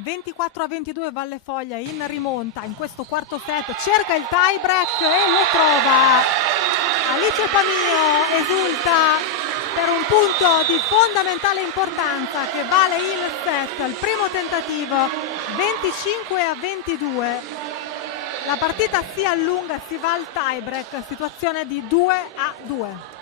(24-22) Vallefoglia in rimonta in questo quarto set, cerca il tie break e lo trova. Alice Pamio esulta per un punto di fondamentale importanza che vale il set al primo tentativo. 25-22, la partita si allunga, si va al tie break, situazione di 2-2.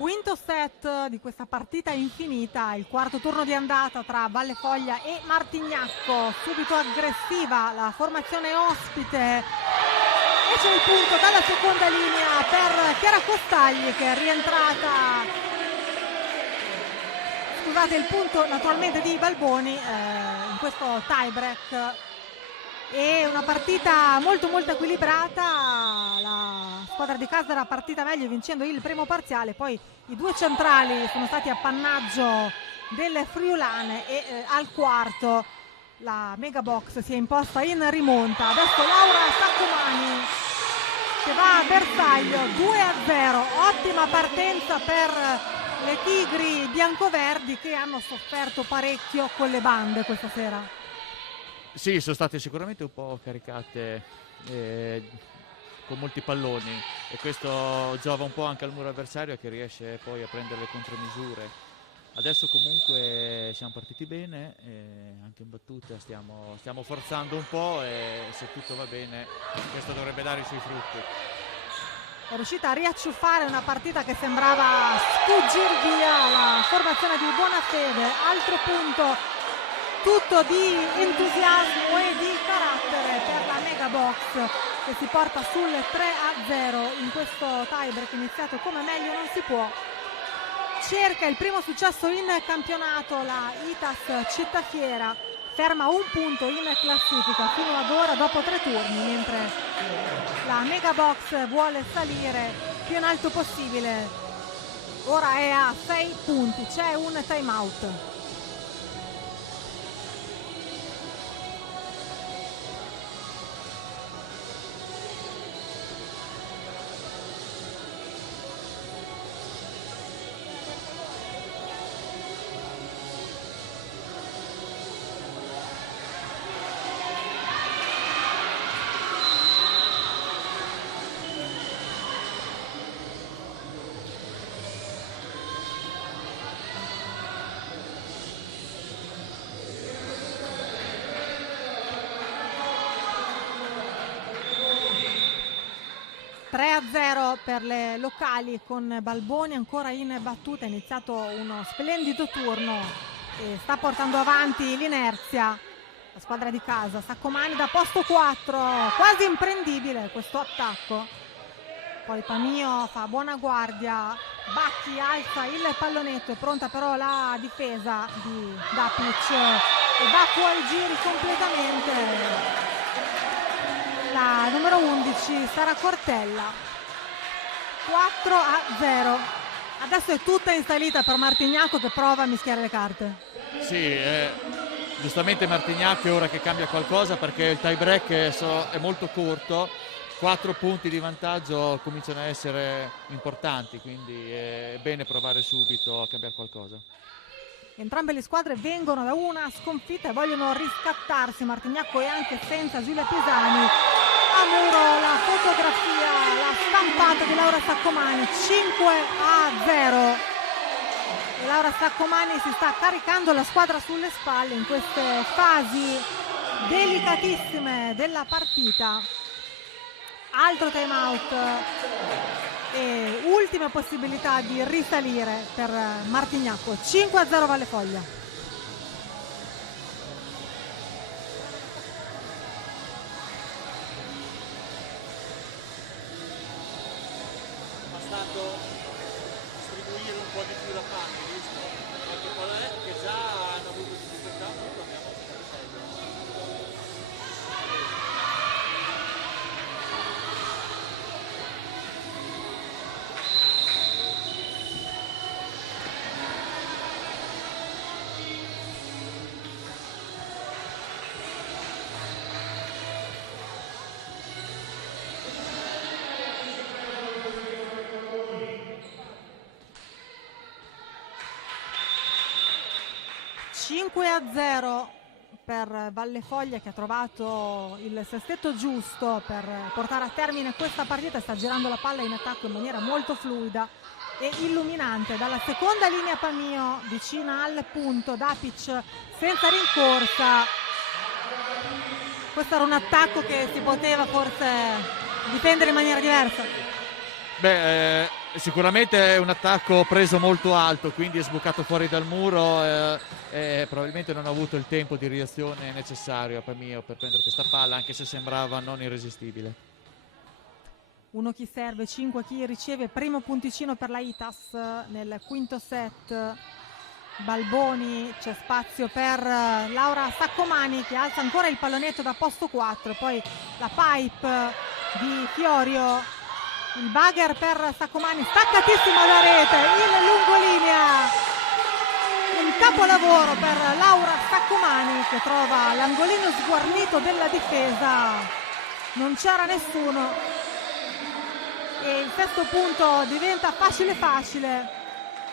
Quinto set di questa partita infinita, il quarto turno di andata tra Valle Foglia e Martignacco, subito aggressiva la formazione ospite e c'è il punto dalla seconda linea per Chiara Costagli che è rientrata, scusate, il punto naturalmente di Balboni in questo tie break. È una partita molto equilibrata, la squadra di casa era partita meglio vincendo il primo parziale, poi i due centrali sono stati appannaggio delle friulane e al quarto la Mega Box si è imposta in rimonta. Adesso Laura Saccomani che va a bersaglio, 2-0, ottima partenza per le Tigri biancoverdi che hanno sofferto parecchio con le bande questa sera. Sì, sono state sicuramente un po' caricate con molti palloni e questo giova un po' anche al muro avversario che riesce poi a prendere le contromisure. Adesso comunque siamo partiti bene, anche in battuta stiamo forzando un po' e se tutto va bene questo dovrebbe dare i suoi frutti. È riuscita a riacciuffare una partita che sembrava sfuggir via la formazione di Buonafede, altro punto tutto di entusiasmo e di carattere per la Mega Box che si porta sul 3-0 in questo tiebreak iniziato come meglio non si può. Cerca il primo successo in campionato la Itas Cittafiera, ferma un punto in classifica fino ad ora dopo 3 turni, mentre la Mega Box vuole salire più in alto possibile. Ora è a 6 punti, c'è un time out. Per le locali con Balboni ancora in battuta, è iniziato uno splendido turno e sta portando avanti l'inerzia la squadra di casa. Saccomani da posto 4, quasi imprendibile questo attacco, poi Pamio fa buona guardia, Bacchi alza il pallonetto, è pronta però la difesa di Dapic e va fuori giri completamente la numero 11 Sara Cortella. 4-0. Adesso è tutta in salita per Martignacco che prova a mischiare le carte. Sì, giustamente Martignacco è ora che cambia qualcosa perché il tie break è molto corto, 4 punti di vantaggio cominciano a essere importanti, quindi è bene provare subito a cambiare qualcosa. Entrambe le squadre vengono da una sconfitta e vogliono riscattarsi. Martignacco e anche senza Giulia Pisani. A muro la fotografia, la stampata di Laura Saccomani, 5-0. E Laura Saccomani si sta caricando la squadra sulle spalle in queste fasi delicatissime della partita. Altro time out e ultima possibilità di risalire per Martignacco. 5-0 Valle Foglia. Distribuire un po' di più la palla, visto? Perché poi che già hanno avuto difficoltà, torniamo a a 5-0 per Valle Foglia che ha trovato il sestetto giusto per portare a termine questa partita. Sta girando la palla in attacco in maniera molto fluida e illuminante. Dalla seconda linea Pamio vicina al punto, Dapic senza rincorsa. Questo era un attacco che si poteva forse difendere in maniera diversa. Sicuramente è un attacco preso molto alto, quindi è sbucato fuori dal muro e probabilmente non ha avuto il tempo di reazione necessario a Pamio per prendere questa palla, anche se sembrava non irresistibile. 1 chi serve, 5 chi riceve, primo punticino per la Itas nel quinto set. Balboni, c'è spazio per Laura Saccomani che alza ancora il pallonetto da posto 4, poi la pipe di Fiorio, il bagger per Saccomani, staccatissimo da rete, in lungolinea, il capolavoro per Laura Saccomani che trova l'angolino sguarnito della difesa, non c'era nessuno e il sesto punto diventa facile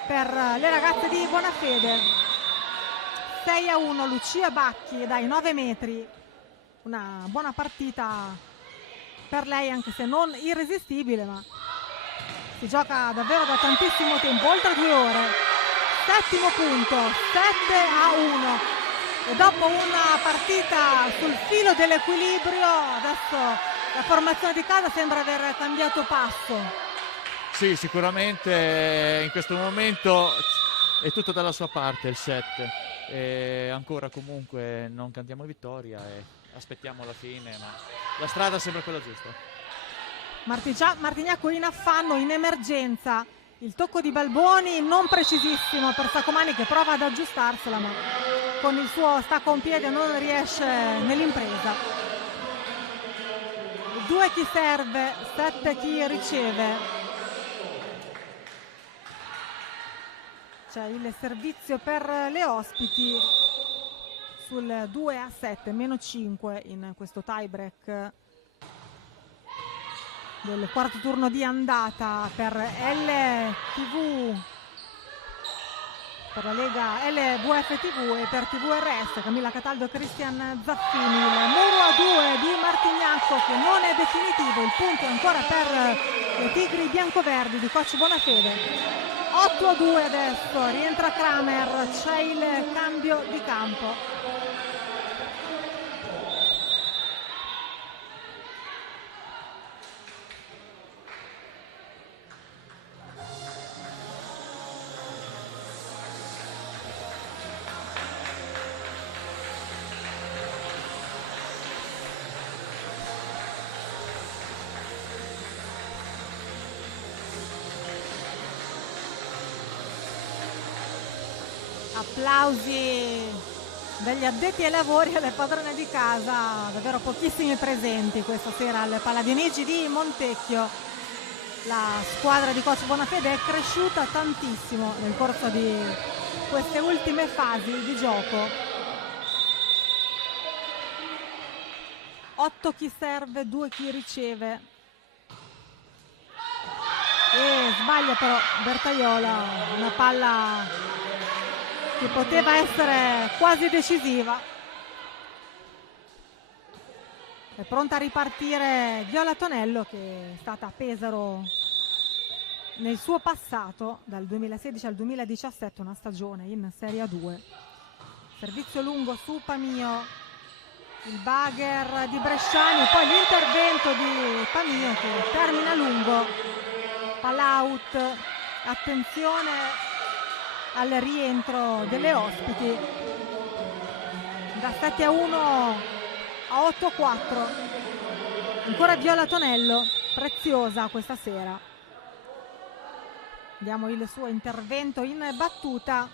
per le ragazze di Bonafede. 6-1 Lucia Bacchi dai 9 metri, una buona partita per lei anche se non irresistibile, ma si gioca davvero da tantissimo tempo, oltre 2 ore. Settimo punto, 7-1 e dopo una partita sul filo dell'equilibrio adesso la formazione di casa sembra aver cambiato passo. Sì, sicuramente in questo momento è tutto dalla sua parte il set. E ancora comunque non cantiamo vittoria e aspettiamo la fine, ma la strada sembra quella giusta. Martignacco in affanno, in emergenza. Il tocco di Balboni non precisissimo per Saccomani che prova ad aggiustarsela, ma con il suo stacco a un piede non riesce nell'impresa. 2 chi serve, 7 chi riceve. C'è il servizio per le ospiti sul 2-7, meno 5 in questo tie break del quarto turno di andata per LTV, per la Lega LVF TV e per TVRS Camilla Cataldo e Cristian Zaffini. Il muro a 2 di Martignacco che non è definitivo, il punto è ancora per le Tigri biancoverdi di coach Bonafede. 8-2 adesso, rientra Kramer, c'è il cambio di campo. Applausi dagli addetti ai lavori e alle padrone di casa, davvero pochissimi presenti questa sera al Paladinigi di Montecchio. La squadra di coach Bonafede è cresciuta tantissimo nel corso di queste ultime fasi di gioco. 8 chi serve, 2 chi riceve. E sbaglia però Bertaiola, una palla che poteva essere quasi decisiva. È pronta a ripartire Viola Tonello che è stata a Pesaro nel suo passato dal 2016 al 2017, una stagione in Serie A2. Servizio lungo su Pamio, il bagger di Bresciani e poi l'intervento di Pamio che termina lungo, palla out, attenzione al rientro delle ospiti, da 7-1 a 8-4. Ancora Viola Tonello, preziosa questa sera. Vediamo il suo intervento in battuta.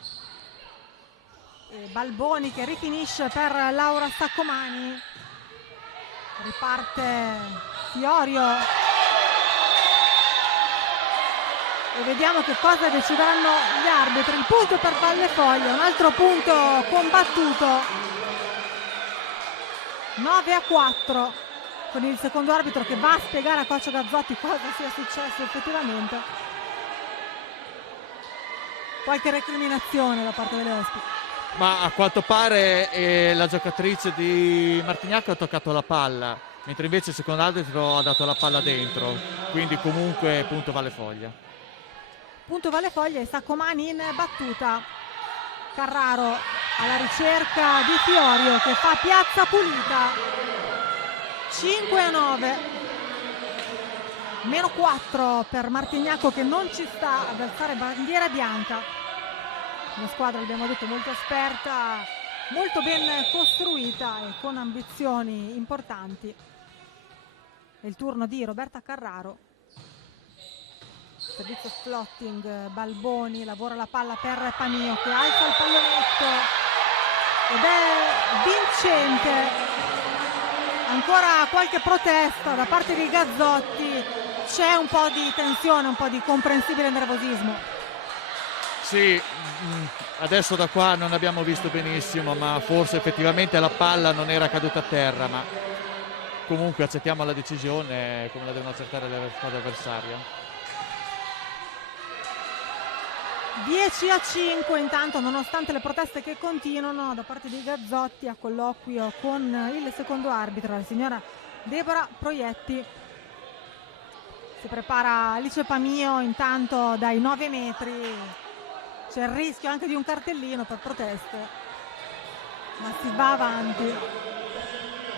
E Balboni che rifinisce per Laura Saccomani. Riparte Fiorio. E vediamo che cosa decideranno gli arbitri. Il punto per Valle Foglia, un altro punto combattuto. 9-4 con il secondo arbitro che va a spiegare a coach Gazzotti cosa sia successo effettivamente. Qualche recriminazione da parte delle ospiti. Ma a quanto pare la giocatrice di Martignacco ha toccato la palla, mentre invece il secondo arbitro ha dato la palla dentro, quindi comunque punto Valle Foglia. Punto Valle Foglia e Saccomani in battuta. Carraro alla ricerca di Fiorio che fa piazza pulita. 5-9. -4 per Martignacco, che non ci sta ad alzare bandiera bianca. Una squadra, abbiamo detto, molto esperta, molto ben costruita e con ambizioni importanti. È il turno di Roberta Carraro. Servizio floating, Balboni lavora la palla per Pamio, che alza il pallonetto ed è vincente. Ancora qualche protesta da parte dei Gazzotti, c'è un po' di tensione, un po' di comprensibile nervosismo. Sì, adesso da qua non abbiamo visto benissimo, ma forse effettivamente la palla non era caduta a terra, ma comunque accettiamo la decisione come la devono accettare la squadra avversaria. 10-5 intanto, nonostante le proteste che continuano da parte dei Gazzotti, a colloquio con il secondo arbitro, la signora Deborah Proietti. Si prepara Alice Pamio intanto dai 9 metri, c'è il rischio anche di un cartellino per proteste, ma si va avanti.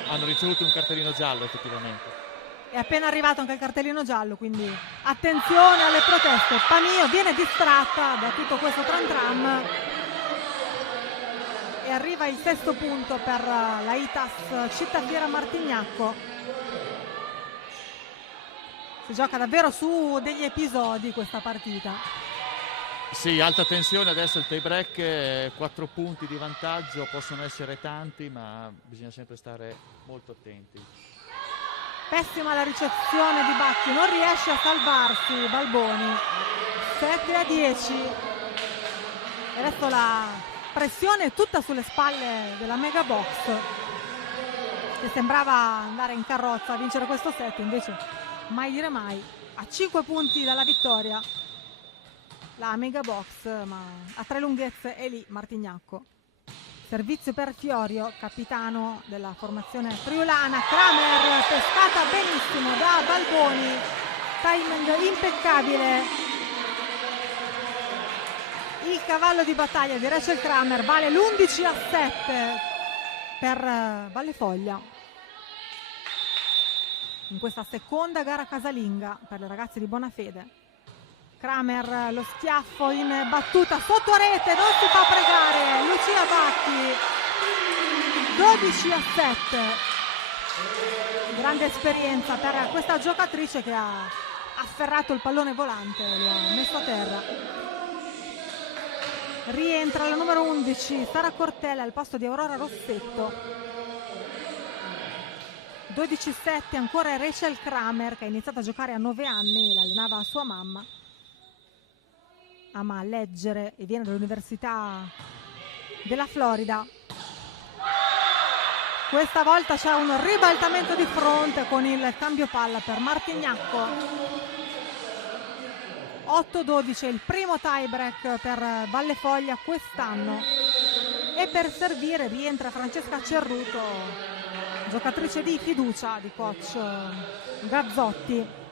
Hanno ricevuto un cartellino giallo effettivamente. È appena arrivato anche il cartellino giallo, quindi attenzione alle proteste. Pamio viene distratta da tutto questo tram tram e arriva il sesto punto per la ITAS Cittafiera Martignacco. Si gioca davvero su degli episodi questa partita. Sì, alta tensione, adesso il tie break, 4 punti di vantaggio, possono essere tanti, ma bisogna sempre stare molto attenti. Pessima la ricezione di Bacchi, non riesce a salvarsi Balboni. 7-10. E adesso la pressione è tutta sulle spalle della Mega Box, che sembrava andare in carrozza a vincere questo set, invece mai dire mai. A 5 punti dalla vittoria la Mega Box, ma a 3 lunghezze è lì Martignacco. Servizio per Fiorio, capitano della formazione friulana. Kramer pescata benissimo da Balboni, timing impeccabile. Il cavallo di battaglia di Rachel Kramer vale l'11-7 per Vallefoglia in questa seconda gara casalinga per le ragazze di Bonafede. Kramer, lo schiaffo in battuta sotto rete, non si fa pregare Lucia Bacchi. 12-7. Grande esperienza per questa giocatrice che ha afferrato il pallone volante, lo ha messo a terra. Rientra la numero 11 Sara Cortella al posto di Aurora Rossetto. 12-7 ancora Rachel Kramer, che ha iniziato a giocare a 9 anni, l'allenava sua mamma. Ama leggere e viene dall'Università della Florida. Questa volta c'è un ribaltamento di fronte con il cambio palla per Martignacco. 8-12, il primo tie break per Vallefoglia quest'anno. E per servire rientra Francesca Cerruto, giocatrice di fiducia di coach Gazzotti.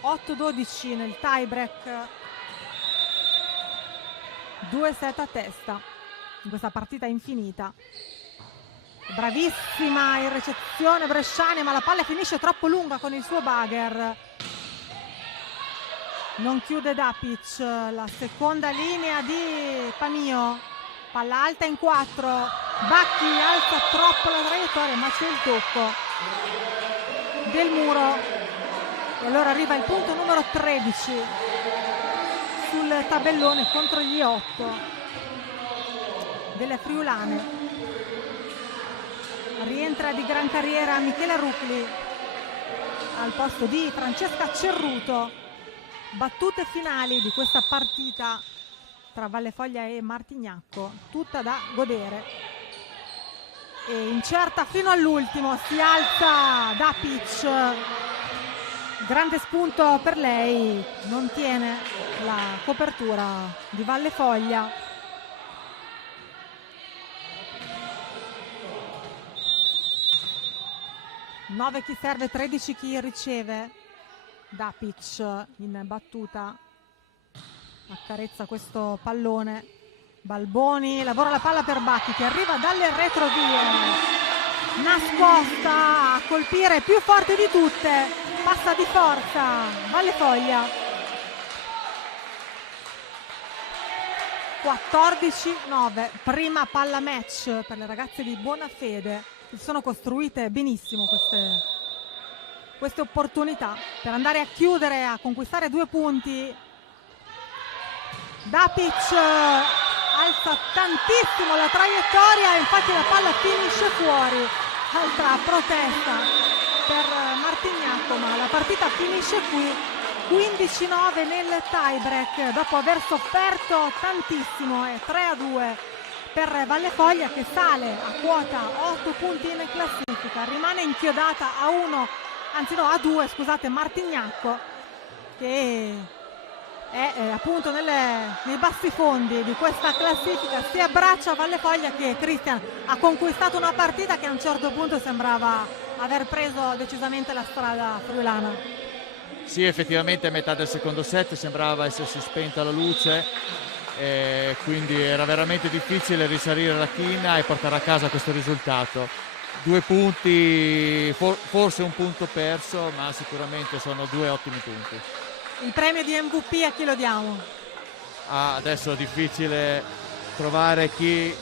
8-12 nel tie break, 2 set a testa in questa partita infinita. Bravissima in ricezione Bresciani, ma la palla finisce troppo lunga con il suo bagger. Non chiude Dapic, la seconda linea di Pamio, palla alta in 4, Bacchi alza troppo la traiettoria, ma c'è il tocco del muro. E allora arriva il punto numero 13 sul tabellone contro gli 8 delle friulane. Rientra di gran carriera Michela Rucli al posto di Francesca Cerruto. Battute finali di questa partita tra Vallefoglia e Martignacco, tutta da godere. E incerta fino all'ultimo, si alza Dapic. Grande spunto per lei, non tiene la copertura di Vallefoglia. Nove chi serve, 13 chi riceve. Dapic in battuta accarezza questo pallone. Balboni lavora la palla per Bacchi, che arriva dalle retrovie nascosta a colpire più forte di tutte, passa di forza Valle Foglia. 14-9, prima palla match per le ragazze di Buonafede, che si sono costruite benissimo queste opportunità per andare a chiudere, a conquistare 2 punti. Dapic alza tantissimo la traiettoria, infatti la palla finisce fuori. Altra protesta per Martignacco, ma la partita finisce qui. 15-9 nel tie break dopo aver sofferto tantissimo, e 3-2 per Valle Foglia, che sale a quota 8 punti in classifica, rimane inchiodata a 2 Martignacco, che è appunto nei bassi fondi di questa classifica. Si abbraccia a Valle Foglia, che Cristian ha conquistato una partita che a un certo punto sembrava aver preso decisamente la strada friulana. Sì, effettivamente a metà del secondo set sembrava essersi spenta la luce, quindi era veramente difficile risalire la china e portare a casa questo risultato. 2 punti, forse un punto perso, ma sicuramente sono 2 ottimi punti. Il premio di MVP a chi lo diamo? Adesso è difficile trovare chi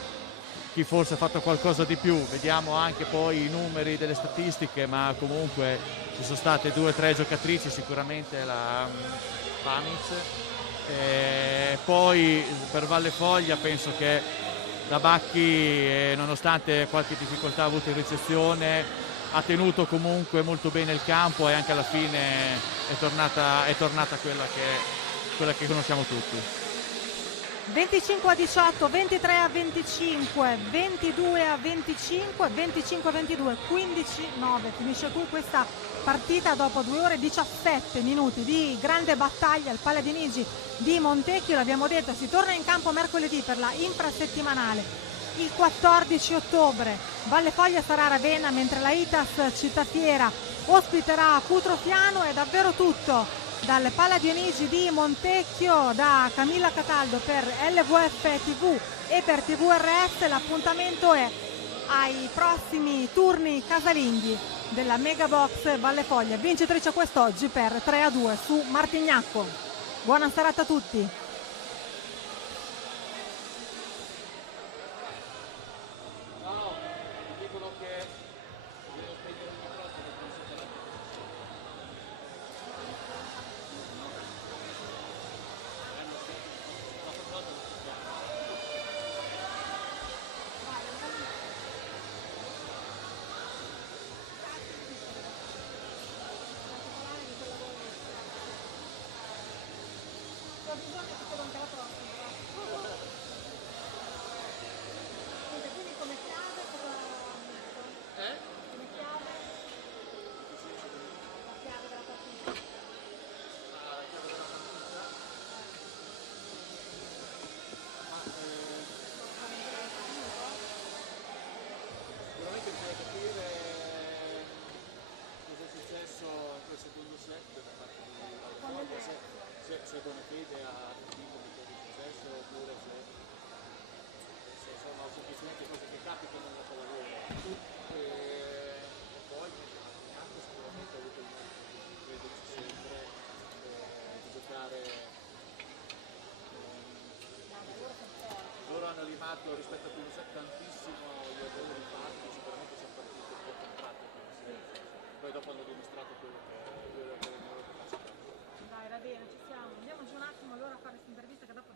forse ha fatto qualcosa di più. Vediamo anche poi i numeri delle statistiche, ma comunque ci sono state 2 o 3 giocatrici, sicuramente la Pamic. Poi per Valle Foglia penso che la Bacchi, nonostante qualche difficoltà avuta in ricezione, ha tenuto comunque molto bene il campo, e anche alla fine è tornata quella che conosciamo tutti. 25-18, 23-25, 22-25, 25-22, 15-9. Finisce qui questa partita dopo 2 ore e 17 minuti di grande battaglia al Paladinigi di Montecchio. L'abbiamo detto, si torna in campo mercoledì per la infrasettimanale. Il 14 ottobre Valle Foglia sarà a Ravenna, mentre la Itas Cittafiera ospiterà Cutrofiano. È davvero tutto dal Pala Dionigi di Montecchio, da Camilla Cataldo per LVF TV e per TVRS. L'appuntamento è ai prossimi turni casalinghi della Megabox Valle Foglia, vincitrice quest'oggi per 3-2 su Martignacco. Buona serata a tutti. Se Bonafede ha capito che è successo, oppure se sono semplicemente cose che capitano nella pallavolo. E poi anche sicuramente ha avuto il merito, crederci sempre, di giocare. Loro hanno limato rispetto al primo set tantissimo gli errori fatti, sicuramente sono partiti un po' contratti, poi dopo hanno dimostrato quello che loro capacità. Dai, va bene, ci siamo. Andiamo giù un attimo allora a fare questa intervista che dopo